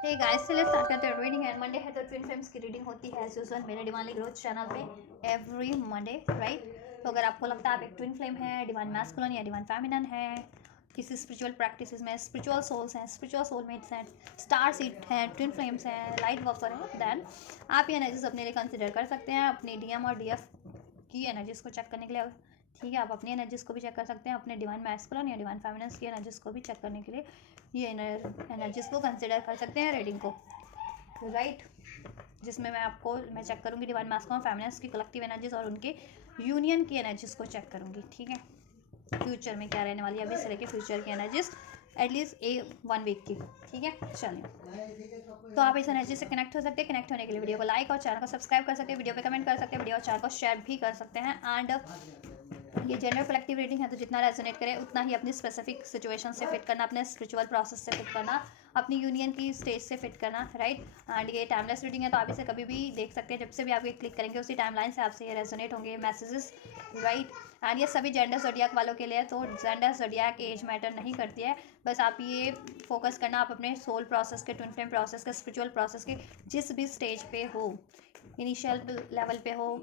Hey guys, चलिए start करते हैं रीडिंग। एंड मंडे है तो ट्विन फ्लेम्स की रीडिंग होती है एज यूजुअल मेरे डिवाइनली ग्रोथ चैनल पे एवरी मंडे, राइट। तो अगर आपको लगता है आप एक ट्विन फ्लेम है, डिवाइन मैस्कुलिन या डिवाइन फेमिनिन है, किसी स्पिरिचुअल प्रैक्टिसेस में स्पिरिचुअल सोल्स हैं, स्पिरिचुअल सोलमेट्स हैं, स्टार सीड हैं, ट्विन फ्लेम्स हैं, लाइट वर्कर हैं, देन आप ये एनर्जीज अपने लिए कंसिडर कर सकते हैं अपनी डीएम और डीएफ की एनर्जीज को चेक करने के लिए। ठीक है, आप अपनी एनर्जीज को भी चेक कर सकते हैं, अपने डिवाइन मैस्कुलिन या डिवाइन फेमिनिन की एनर्जीज को भी चेक करने के लिए ये एनर्जीज को कंसिडर कर सकते हैं रीडिंग को, राइट। जिसमें मैं चेक करूँगी डिवाइन मैस्कुलिन फेमिनिन की कलेक्टिव एनर्जीज और उनके यूनियन की एनर्जीज को चेक करूँगी। ठीक है, फ्यूचर में क्या रहने वाली है अभी से लेके फ्यूचर की एनर्जीज एटलीस्ट 1 वीक की। ठीक है, चलिए। तो आप इस एनर्जी से कनेक्ट हो सकते हैं। कनेक्ट होने के लिए वीडियो को लाइक और चैनल को सब्सक्राइब कर सकते हैं, वीडियो पे कमेंट कर सकते हैं, वीडियो और चैनल को शेयर भी कर सकते हैं। एंड ये जनरल कलेक्टिव रीडिंग है तो जितना रेजोनेट करे उतना ही अपनी स्पेसिफिक सिचुएशन से फिट करना, अपने स्पिरिचुअल प्रोसेस से फिट करना, अपनी यूनियन की स्टेज से फिट करना, राइट। एंड ये टाइमलेस रीडिंग है तो आप इसे कभी भी देख सकते हैं, जब से भी आप ये क्लिक करेंगे उसी टाइमलाइन से आपसे ये रेजोनेट होंगे मैसेजेस, राइट। एंड ये सभी जेंडर ज़ोडियाक वालों के लिए, तो जेंडर ज़ोडियाक एज मैटर नहीं करती है। बस आप ये फोकस करना आप अपने सोल प्रोसेस के, ट्विन फ्लेम प्रोसेस के, स्पिरिचुअल प्रोसेस के जिस भी स्टेज पे हो, इनिशियल लेवल पे हो,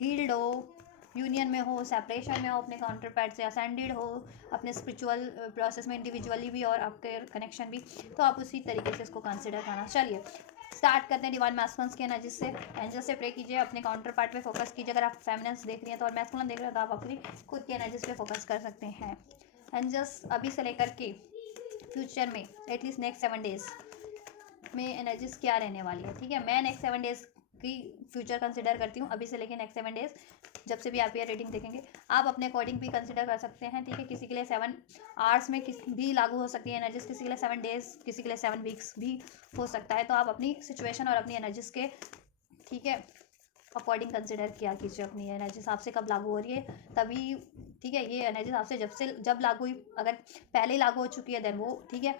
हील्ड हो, यूनियन में हो, सेपरेशन में हो, अपने काउंटर पार्ट से असेंडेड हो, अपने स्पिरिचुअल प्रोसेस में इंडिविजुअली भी और आपके कनेक्शन भी, तो आप उसी तरीके से इसको कंसिडर करना। चलिए स्टार्ट करते हैं डिवाइन मैस्कुलिन की एनर्जी से। एंजल से प्रे कीजिए, अपने काउंटर पार्ट पे फोकस कीजिए। अगर आप फेमिनिन देख रही हैं तो और मैस्कुलिन देख रहे हैं तो आप अपनी खुद की एनर्जीज पे फोकस कर सकते हैं। एंजल्स अभी से लेकर के फ्यूचर में एटलीस्ट नेक्स्ट 7 डेज में एनर्जीज क्या रहने वाली है। ठीक है, मैं नेक्स्ट 7 डेज की फ्यूचर कंसिडर करती हूँ, अभी से लेके नेक्स्ट 7 डेज जब से भी आप ये रीडिंग देखेंगे आप अपने अकॉर्डिंग भी कंसिडर कर सकते हैं। ठीक है, किसी के लिए 7 आवर्स में भी लागू हो सकती है एनर्जीज, किसी के लिए 7 डेज, किसी के लिए 7 वीक्स भी हो सकता है। तो आप अपनी सिचुएशन और अपनी एनर्जीज के, ठीक है, अकॉर्डिंग कंसिडर किया कीजिए अपनी एनर्जीज आपसे कब लागू हो रही है तभी। ठीक है, ये एनर्जीज आपसे जब लागू हुई, अगर पहले ही लागू हो चुकी है देन वो, ठीक है,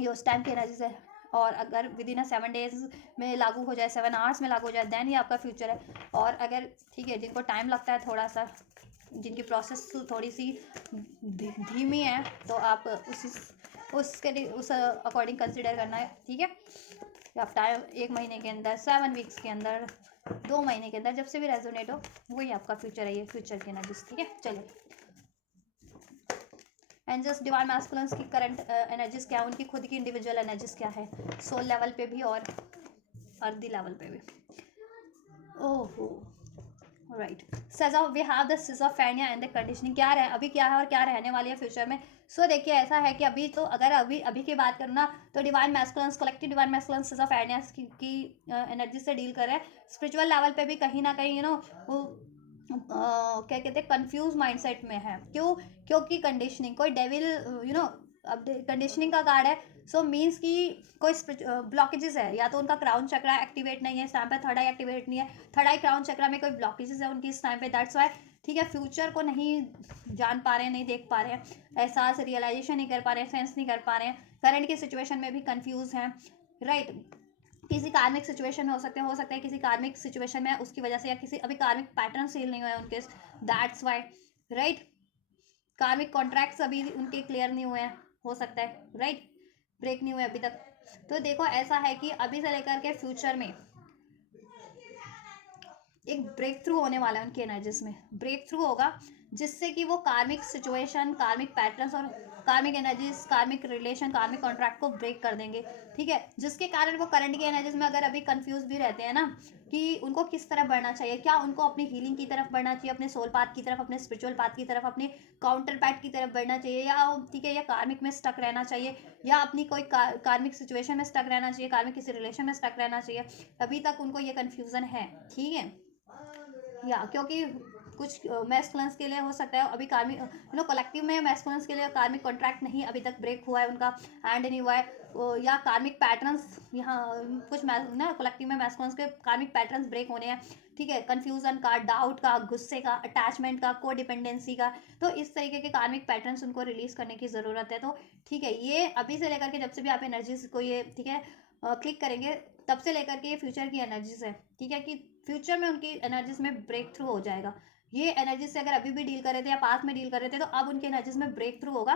ये उस टाइम की एनर्जीज है। और अगर विद इन 7 डेज में लागू हो जाए, 7 आवर्स में लागू हो जाए, देन ये आपका फ्यूचर है। और अगर, ठीक है, जिनको टाइम लगता है थोड़ा सा, जिनकी प्रोसेस थोड़ी सी धीमी है, तो आप उस अकॉर्डिंग कंसिडर करना है। ठीक है, आप टाइम 1 महीने के अंदर, 7 वीक्स के अंदर, 2 महीने के अंदर, जब से भी रेजोनेट हो वही आपका फ्यूचर है, ये फ्यूचर की एनर्जीज। ठीक है, चलिए। एंड जस्ट डिवाइन मैस्कुलिन्स की करंट एनर्जीज क्या है, उनकी खुद की इंडिविजुअल एनर्जीज क्या है, सोल लेवल पे भी और अर्दी लेवल पे भी। ओहो, राइट। सजा we have the schizophrenia and the conditioning. क्या रहे अभी, क्या है और क्या रहने वाली है फ्यूचर में। सो देखिए, ऐसा है कि अभी तो अगर अभी की बात करूँ ना, तो divine masculines, collective divine masculines schizophrenia की एनर्जी से डील कर रहे हैं। स्पिरिचुअल लेवल पे भी कहीं ना कहीं वो क्या कहते हैं, कंफ्यूज माइंडसेट में है। क्यों? क्योंकि कंडीशनिंग, कोई डेविल, अब कंडीशनिंग का कार्ड है। सो मीन्स कि कोई ब्लॉकेजेस है, या तो उनका क्राउन चक्रा एक्टिवेट नहीं है इस टाइम पे, थर्ड आई एक्टिवेट नहीं है, थर्ड आई क्राउन चक्रा में कोई ब्लॉकेजेस है उनकी इस टाइम पे, दैट्स वाई। ठीक है, फ्यूचर को नहीं जान पा रहे हैं, नहीं देख पा रहे हैं, एहसास रियलाइजेशन नहीं कर पा रहे हैं, सेंस नहीं कर पा रहे हैं, करंट की सिचुएशन में भी कंफ्यूज हैं, राइट। किसी कार्मिक सिचुएशन में हो सकता है किसी कार्मिक सिचुएशन में उसकी वजह से, या किसी अभी कार्मिक पैटर्न सील नहीं हुए उनके, दैट्स वाई, राइट। कार्मिक कॉन्ट्रैक्ट्स अभी उनके क्लियर नहीं हुए हैं, हो सकता है, राइट, ब्रेक नहीं हुए अभी तक। तो देखो, ऐसा है कि अभी से लेकर के फ्यूचर में एक ब्रेक थ्रू होने वाला है उनकी एनर्जीज में, ब्रेक थ्रू होगा जिससे कि वो कार्मिक सिचुएशन, कार्मिक पैटर्न्स और कार्मिक एनर्जीज, कार्मिक रिलेशन, कार्मिक कॉन्ट्रैक्ट को ब्रेक कर देंगे। ठीक है, जिसके कारण वो करंट की एनर्जीज में अगर अभी कंफ्यूज भी रहते हैं ना कि उनको किस तरफ बढ़ना चाहिए, क्या उनको अपनी हीलिंग की तरफ बढ़ना चाहिए, अपने सोल पाथ की तरफ, अपने स्पिरिचुअल पाथ की तरफ, अपने काउंटर पार्ट की तरफ बढ़ना चाहिए, या ठीक है, या कार्मिक में स्टक रहना चाहिए, या अपनी कोई कार्मिक सिचुएशन में स्टक रहना चाहिए, कार्मिक किसी रिलेशन में स्टक रहना चाहिए, अभी तक उनको ये कन्फ्यूजन है। ठीक है, या क्योंकि कुछ मैस्कुलिन्स के लिए हो सकता है अभी कार्मिक, कलेक्टिव में मैस्कुलिन्स के लिए कार्मिक कॉन्ट्रैक्ट नहीं अभी तक ब्रेक हुआ है उनका, एंड नहीं हुआ है, या कार्मिक पैटर्न्स यहाँ कुछ ना कलेक्टिव में मैस्कुलिन्स के कार्मिक पैटर्न्स ब्रेक होने हैं। ठीक है, कंफ्यूजन का, डाउट का, गुस्से का, अटैचमेंट का, को डिपेंडेंसी का, तो इस तरीके के कार्मिक पैटर्न्स उनको रिलीज करने की ज़रूरत है। तो ठीक है, ये अभी से लेकर के जब से भी आप एनर्जीज को ये, ठीक है, क्लिक करेंगे तब से लेकर के ये फ्यूचर की एनर्जीज है। ठीक है, कि फ्यूचर में उनकी एनर्जीज में ब्रेक थ्रू हो जाएगा। ये एनर्जीज से अगर अभी भी डील कर रहे थे या पास्ट में डील कर रहे थे, तो अब उनकी एनर्जीज में ब्रेक थ्रू होगा।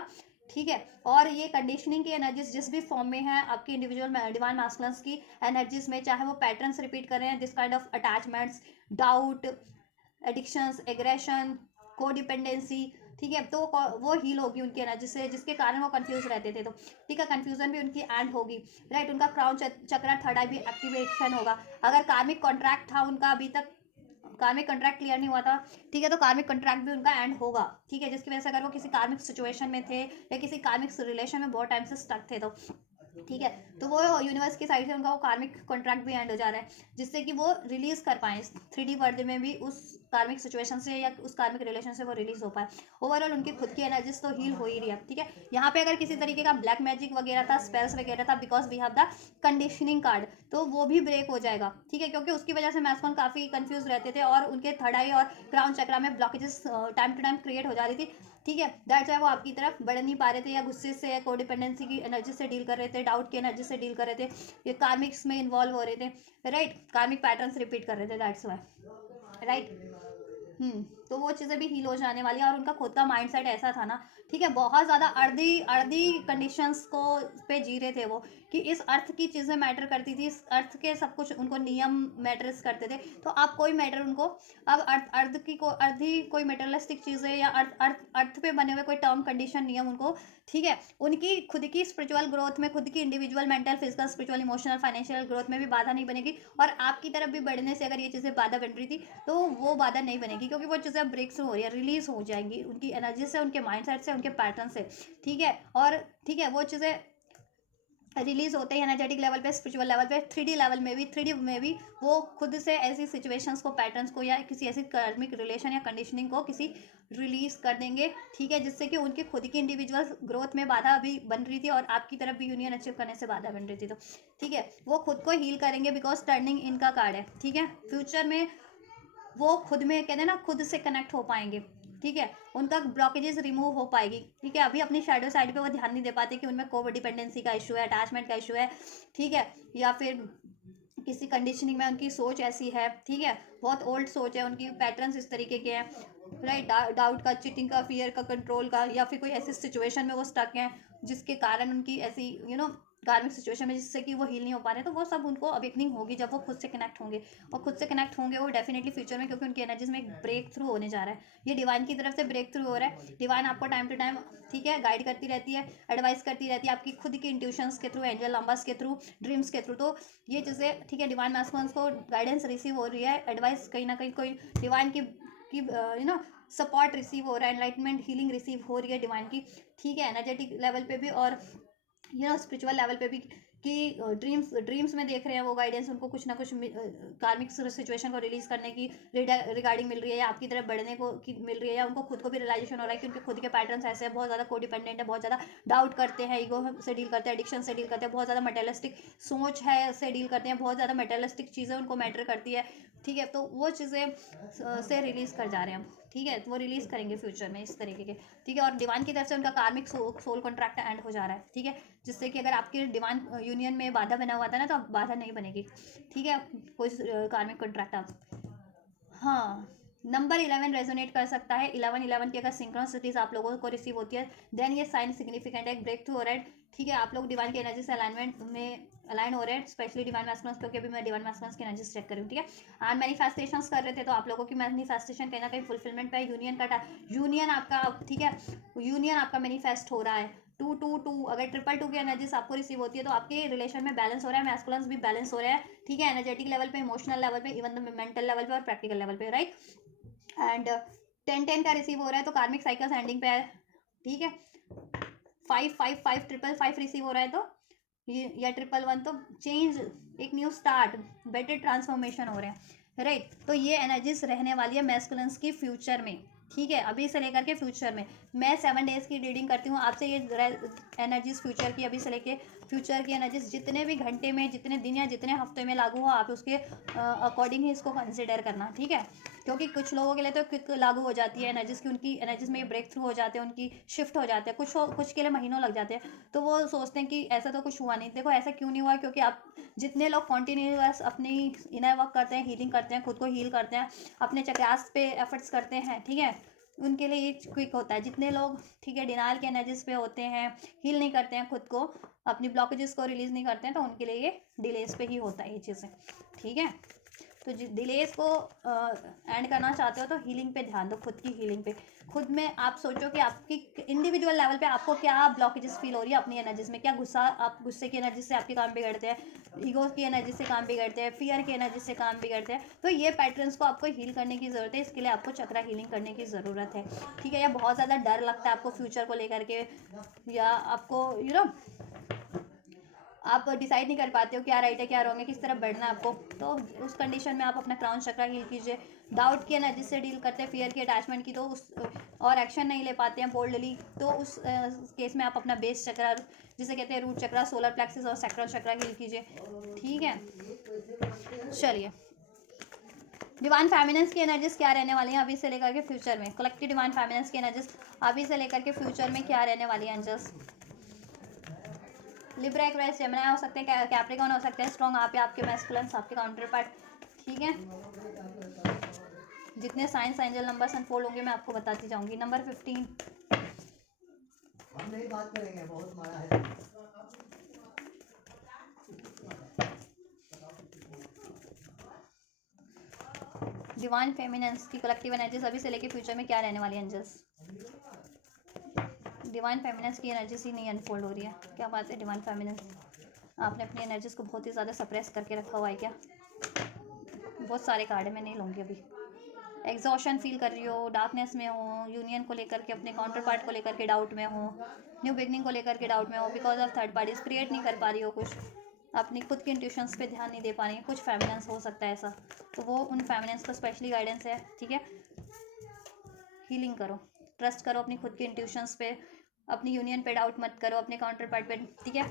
ठीक है। और ये कंडीशनिंग की एनर्जीज जिस भी फॉर्म में है आपकी इंडिविजुअल डिवाइन मास्कुलिन्स की एनर्जीज में, चाहे वो पैटर्न्स रिपीट कर रहे हैं, this kind of attachments, doubt, addictions, aggression, codependency, ठीक है, तो वो हील होगी उनकी एनर्जी से, जिसके कारण वो कंफ्यूज रहते थे। तो ठीक है, कंफ्यूजन भी उनकी एंड होगी, राइट। उनका क्राउन चक्रा, थर्ड आई भी एक्टिवेशन होगा। अगर कार्मिक कॉन्ट्रैक्ट था उनका, अभी तक कार्मिक कॉन्ट्रैक्ट क्लियर नहीं हुआ था, ठीक है, तो कार्मिक कॉन्ट्रैक्ट भी उनका एंड होगा, ठीक है, जिसकी वजह से अगर वो किसी कार्मिक सिचुएशन में थे या किसी कार्मिक रिलेशन में बहुत टाइम से स्टक थे, तो ठीक है, तो वो यूनिवर्स की साइड से उनका वो कार्मिक कॉन्ट्रैक्ट भी एंड हो जा रहा है, जिससे कि वो रिलीज कर पाए 3D वर्ल्ड में भी उस कार्मिक सिचुएशन से या उस कार्मिक रिलेशन से वो रिलीज हो पाए। ओवरऑल उनकी खुद की एनर्जीज तो हील हो ही रही है, ठीक है। यहाँ पे अगर किसी तरीके का ब्लैक मैजिक वगैरह था, स्पेल्स वगैरह था, because we have the conditioning card, तो वो भी ब्रेक हो जाएगा, ठीक है, क्योंकि उसकी वजह से मैस्कॉन काफी कंफ्यूज रहते थे और उनके थर्ड आई और क्राउन चक्रा में blockages time to time create हो जा रही थी, ठीक है। दैट्स वाई वो आपकी तरफ बढ़ नहीं पा रहे थे, या गुस्से से या कोडिपेंडेंसी की एनर्जी से डील कर रहे थे, डाउट की एनर्जी से डील कर रहे थे, ये कार्मिक्स में इन्वॉल्व हो रहे थे, राइट, कार्मिक पैटर्न्स रिपीट कर रहे थे, दैट्स वाई, राइट। तो वो चीज़ें भी हील हो जाने वाली है। और उनका खुद का माइंडसेट ऐसा था ना, ठीक है, बहुत ज़्यादा अर्दी अर्दी कंडीशंस को पे जी रहे थे वो, कि इस अर्थ की चीज़ें मैटर करती थी, इस अर्थ के सब कुछ उनको नियम मैटर्स करते थे, तो आप कोई मैटर उनको, अब अर्थ की को अर्धी कोई मेटरलिस्टिक चीज़ें या अर्थ पे बने हुए कोई टर्म कंडीशन नियम उनको, ठीक है, उनकी खुद की स्पिरिचुअल ग्रोथ में, खुद की individual mental physical spiritual emotional financial growth में भी बाधा नहीं बनेगी, और आपकी तरफ भी बढ़ने से अगर ये चीज़ें बाधा बन रही थी तो वो बाधा नहीं बनेगी, क्योंकि वो चीज़ें ब्रेक थ्रू हो रही है, रिलीज हो जाएंगी उनकी एनर्जी से, उनके माइंडसेट से, उनके पैटर्न से, ठीक है। और ठीक है, वो चीज़ें रिलीज होते हैं एनर्जेटिक लेवल पे, स्पिरिचुअल लेवल पे, 3D लेवल में भी, 3D में भी वो खुद से ऐसी सिचुएशंस को, पैटर्न्स को, या किसी ऐसी कार्मिक रिलेशन या कंडीशनिंग को किसी रिलीज कर देंगे, ठीक है, जिससे कि उनकी खुद की इंडिविजुअल ग्रोथ में बाधा भी बन रही थी और आपकी तरफ भी यूनियन अचीव करने से बाधा बन रही थी, तो ठीक है, वो खुद को हील करेंगे, बिकॉज टर्निंग इनका कार्ड है, ठीक है। फ्यूचर में वो खुद में कहते हैं ना, खुद से कनेक्ट हो पाएंगे, ठीक है, उनका ब्लॉकेजेस रिमूव हो पाएगी, ठीक है। अभी अपनी शैडो साइड पे वो ध्यान नहीं दे पाते कि उनमें कोविड डिपेंडेंसी का इशू है, अटैचमेंट का इशू है, ठीक है, या फिर किसी कंडीशनिंग में उनकी सोच ऐसी है, ठीक है, बहुत ओल्ड सोच है उनकी, पैटर्न्स इस तरीके के हैं, राइट, डाउट का, चीटिंग का, फियर का, कंट्रोल का, या फिर कोई ऐसी सिचुएशन में वो स्टक हैं जिसके कारण उनकी ऐसी कार्मिक सिचुएशन में, जिससे कि वो हील नहीं हो पा रहे, तो वो सब उनको अवेकनिंग होगी जब वो खुद से कनेक्ट होंगे, और खुद से कनेक्ट होंगे वो डेफिनेटली फ्यूचर में, क्योंकि उनकी एनर्जीज में एक ब्रेक थ्रू होने जा रहा है, ये डिवाइन की तरफ से ब्रेक थ्रू हो रहा है। डिवाइन आपको टाइम टू टाइम, ठीक है, गाइड करती रहती है, एडवाइस करती रहती है, आपकी खुद की इंट्यूशंस के थ्रू, एंजल नंबर्स के थ्रू, ड्रीम्स के थ्रू, तो ये चीज़ें, ठीक है, डिवाइन मास्टर्स को गाइडेंस रिसीव हो रही है, एडवाइस कहीं ना कहीं कोई डिवाइन की सपोर्ट रिसीव हो रहा है, एनलाइटमेंट हीलिंग रिसीव हो रही है डिवाइन की, ठीक है, एनर्जेटिक लेवल पे भी और स्पिरिचुअल लेवल पे भी, कि ड्रीम्स में देख रहे हैं वो गाइडेंस, उनको कुछ ना कुछ कार्मिक सिचुएशन को रिलीज करने की रिगार्डिंग मिल रही है, या आपकी तरफ बढ़ने को की मिल रही है, या उनको खुद को भी रियलाइजेशन हो रहा है कि उनके खुद के पैटर्न्स ऐसे हैं, बहुत ज़्यादा कोडिपेंडेंट है, बहुत ज़्यादा डाउट करते हैं, ईगो से डील करते हैं, एडिक्शन से डील करते हैं, बहुत ज़्यादा मटेरियलिस्टिक सोच है से डील करते हैं, बहुत ज़्यादा मटेरियलिस्टिक चीज़ें उनको मैटर करती है, ठीक है, तो वो चीज़ें से रिलीज कर जा रहे हैं, ठीक है, तो वो रिलीज करेंगे फ्यूचर में इस तरीके के, ठीक है। और डिवाइन की तरफ से उनका कार्मिक सोल कॉन्ट्रैक्ट एंड हो जा रहा है, ठीक है, जिससे कि अगर आपके डिवाइन यूनियन में बाधा बना हुआ था ना, तो अब बाधा नहीं बनेगी, ठीक है, कोई कार्मिक कॉन्ट्रैक्ट आप, हाँ, नंबर 11 रेजोनेट कर सकता है, 11 की अगर सिंक्रोनिसिटीज आप लोगों को रिसीव होती है, देन ये साइन सिग्निफिकेंट है, ब्रेक थ्रू हो रहा है, ठीक है, आप लोग डिवाइन की एनर्जी से अलाइनमेंट में अलाइन हो रहे हैं, स्पेशली डिवाइन मैस्कुलिन्स, क्योंकि अभी मैं डिवाइन मैस्कुलिन्स की एनर्जी चेक कर रही हूँ, ठीक है। एंड मैनिफेस्टेशंस कर रहे थे, तो आप लोगों की मैनिफेस्टेशन कहीं ना कहीं फुलफिलमेंट पे, यूनियन आपका, ठीक है, यूनियन आपका मैनिफेस्ट हो रहा है, 2 2 2, अगर 2 की एनर्जीज आपको रिसीव होती है तो आपके रिलेशन में बैलेंस हो रहा है, मैस्कुलिन्स भी बैलेंस हो रहा है, ठीक है, एनर्जेटिक लेवल पे, इमोशनल लेवल पे, इवन मेंटल लेवल पे और प्रैक्टिकल लेवल पे, राइट। एंड 10 का रिसीव हो रहा है तो कार्मिक साइकिल्स एंडिंग पे है, ठीक है। 5 5 5 5 रिसीव हो रहा है तो ये, या 1 तो चेंज, एक न्यू स्टार्ट, बेटर ट्रांसफॉर्मेशन हो रहे हैं, राइट। तो ये एनर्जीज रहने वाली है मैस्कुलिन्स की फ्यूचर में, ठीक है, अभी से लेकर के फ्यूचर में। मैं 7 डेज की रीडिंग करती हूँ आपसे, ये एनर्जीज फ्यूचर की, अभी से लेके फ्यूचर की एनर्जीज जितने भी घंटे में, जितने दिन या जितने हफ्ते में लागू हो, आप उसके अकॉर्डिंग ही इसको कंसिडर करना, ठीक है, क्योंकि कुछ लोगों के लिए तो क्विक लागू हो जाती है एनर्जीज की, उनकी एनर्जीज में ब्रेक थ्रू हो जाते हैं, उनकी शिफ्ट हो जाते हैं, कुछ के लिए महीनों लग जाते हैं, तो वो सोचते हैं कि ऐसा तो कुछ हुआ नहीं। देखो ऐसा क्यों नहीं हुआ, क्योंकि आप जितने लोग कॉन्टिन्यूस अपनी इनर वर्क करते हैं, हीलिंग करते हैं, खुद को हील करते हैं, अपने चक्रास पे एफर्ट्स करते हैं, ठीक है, उनके लिए ये क्विक होता है। जितने लोग ठीक है डिनाइल के एनर्जीज पे होते हैं, हील नहीं करते हैं खुद को, अपनी ब्लॉकेजेस को रिलीज नहीं करते हैं, तो उनके लिए ये डिलेस पे ही होता है ये चीज़ें। ठीक है, तो डिलेस को एंड करना चाहते हो तो हीलिंग पे ध्यान दो, खुद की हीलिंग पे। खुद में आप सोचो कि आपकी इंडिविजुअल लेवल पे आपको क्या ब्लॉकेजेस फील हो रही है अपनी एनर्जीज में, क्या गुस्सा, आप गुस्से की एनर्जी से आपके काम बिगड़ते हैं, ईगो की एनर्जी से काम बिगड़ते हैं, फियर की एनर्जी से काम बिगड़ते हैं, तो ये पैटर्न्स को आपको हील करने की ज़रूरत है। इसके लिए आपको चक्रा हीलिंग करने की ज़रूरत है। ठीक है, या बहुत ज़्यादा डर लगता है आपको फ्यूचर को लेकर के, या आपको आप डिसाइड नहीं कर पाते हो क्या राइट है क्या रॉन्ग है, किस तरफ बढ़ना है आपको, तो उस कंडीशन में आप अपना क्राउन चक्रा हील कीजिए। डाउट की एनर्जी से डील करते हैं, फियर की, अटैचमेंट की, तो उस और एक्शन नहीं ले पाते हैं बोल्डली, तो उस केस में आप अपना बेस चक्रा, जिसे कहते हैं रूट चक्रा, सोलर प्लेक्सिस और सैक्रल चक्रा हील कीजिए। ठीक है, चलिए डिवाइन फेमिनेंस की एनर्जीज क्या रहने वाली हैं अभी से लेकर के फ्यूचर में। कलेक्टिव डिवाइन फेमिनेंस की एनर्जीज अभी से लेकर के फ्यूचर में क्या रहने वाली हैं एंजल्स। लिब्रा, एक्वेरियस, जेमिनी हो सकते हैं, कैप्रिकॉर्न हो सकते हैं स्ट्रॉन्ग, आप या आपके मैस्कुलिन्स, आपके काउंटर पार्ट। ठीक है, जितने साइंस एंजल नंबर्स अनफोल्ड होंगे मैं आपको बताती जाऊंगी। नंबर 15 हम नहीं बात करेंगे, बहुत मारा है। डिवाइन फेमिनेंस की कलेक्टिव एनर्जीज अभी से लेके फ्यूचर में क्या रहने वाली एंजल्स। डिवाइन फेमिनेंस की एनर्जीज ही नहीं अनफोल्ड हो रही है, क्या बात है। डिवाइन फेमिनेंस, आपने अपनी एनर्जीज को बहुत ही ज़्यादा सप्रेस करके रखा हुआ है क्या। बहुत सारे कार्ड है, मैं नहीं लूँगी अभी। एग्जॉशन फील कर रही हो, डार्कनेस में हो, यूनियन को लेकर के, अपने काउंटर पार्ट को लेकर के डाउट में हो, न्यू बिगनिंग को लेकर के डाउट में हो, because of third parties create नहीं कर पा रही हो कुछ, अपनी खुद के इंट्यूशंस पे ध्यान नहीं दे पा रही है, कुछ फेमिनेंस हो सकता है ऐसा, तो वो उन फेमिनेंस को स्पेशली गाइडेंस है। ठीक है, हीलिंग करो, ट्रस्ट करो अपनी खुद के इंट्यूशंस पे, अपनी यूनियन पे डाउट मत करो, अपने काउंटर पार्ट पे। ठीक है,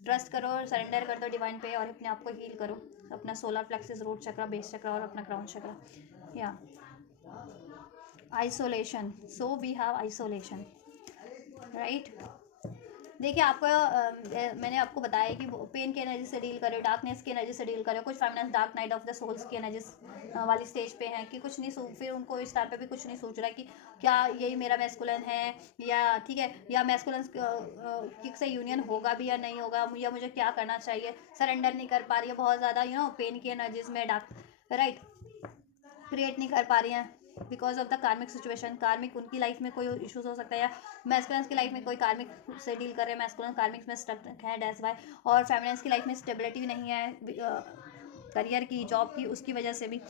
ट्रस्ट करो, सरेंडर कर दो डिवाइन पे और अपने आप को हील करो, अपना solar plexus, root chakra, base chakra और अपना क्राउन चक्रा। या isolation, so we have isolation, right. देखिए आपको मैंने आपको बताया कि पेन की एनर्जी से डील करे, डार्कनेस की एनर्जी से डील करे, कुछ feminines dark night of the souls की एनर्जी वाली स्टेज पे हैं कि कुछ नहीं फिर उनको इस टाइम पे भी कुछ नहीं सोच रहा है कि क्या यही मेरा मैस्कुलिन है, या ठीक है, या मैस्कुलिन किक से यूनियन होगा भी या नहीं होगा, या मुझे क्या करना चाहिए, सरेंडर नहीं कर पा रही है बहुत ज़्यादा पेन की एनर्जीज में, डार्क राइट, क्रिएट नहीं कर पा रही हैं बिकॉज ऑफ द कार्मिक सिचुएशन। कार्मिक उनकी लाइफ में कोई इश्यूज हो सकता है, या मैस्कुलिन्स की लाइफ में कोई कार्मिक से डील कर रहे हैं, मैस्कुलिन कार्मिक में स्टक है, डैट्स वाई। और फेमिनिन्स की लाइफ में स्टेबिलिटी नहीं है करियर की, जॉब की, उसकी वजह से भी।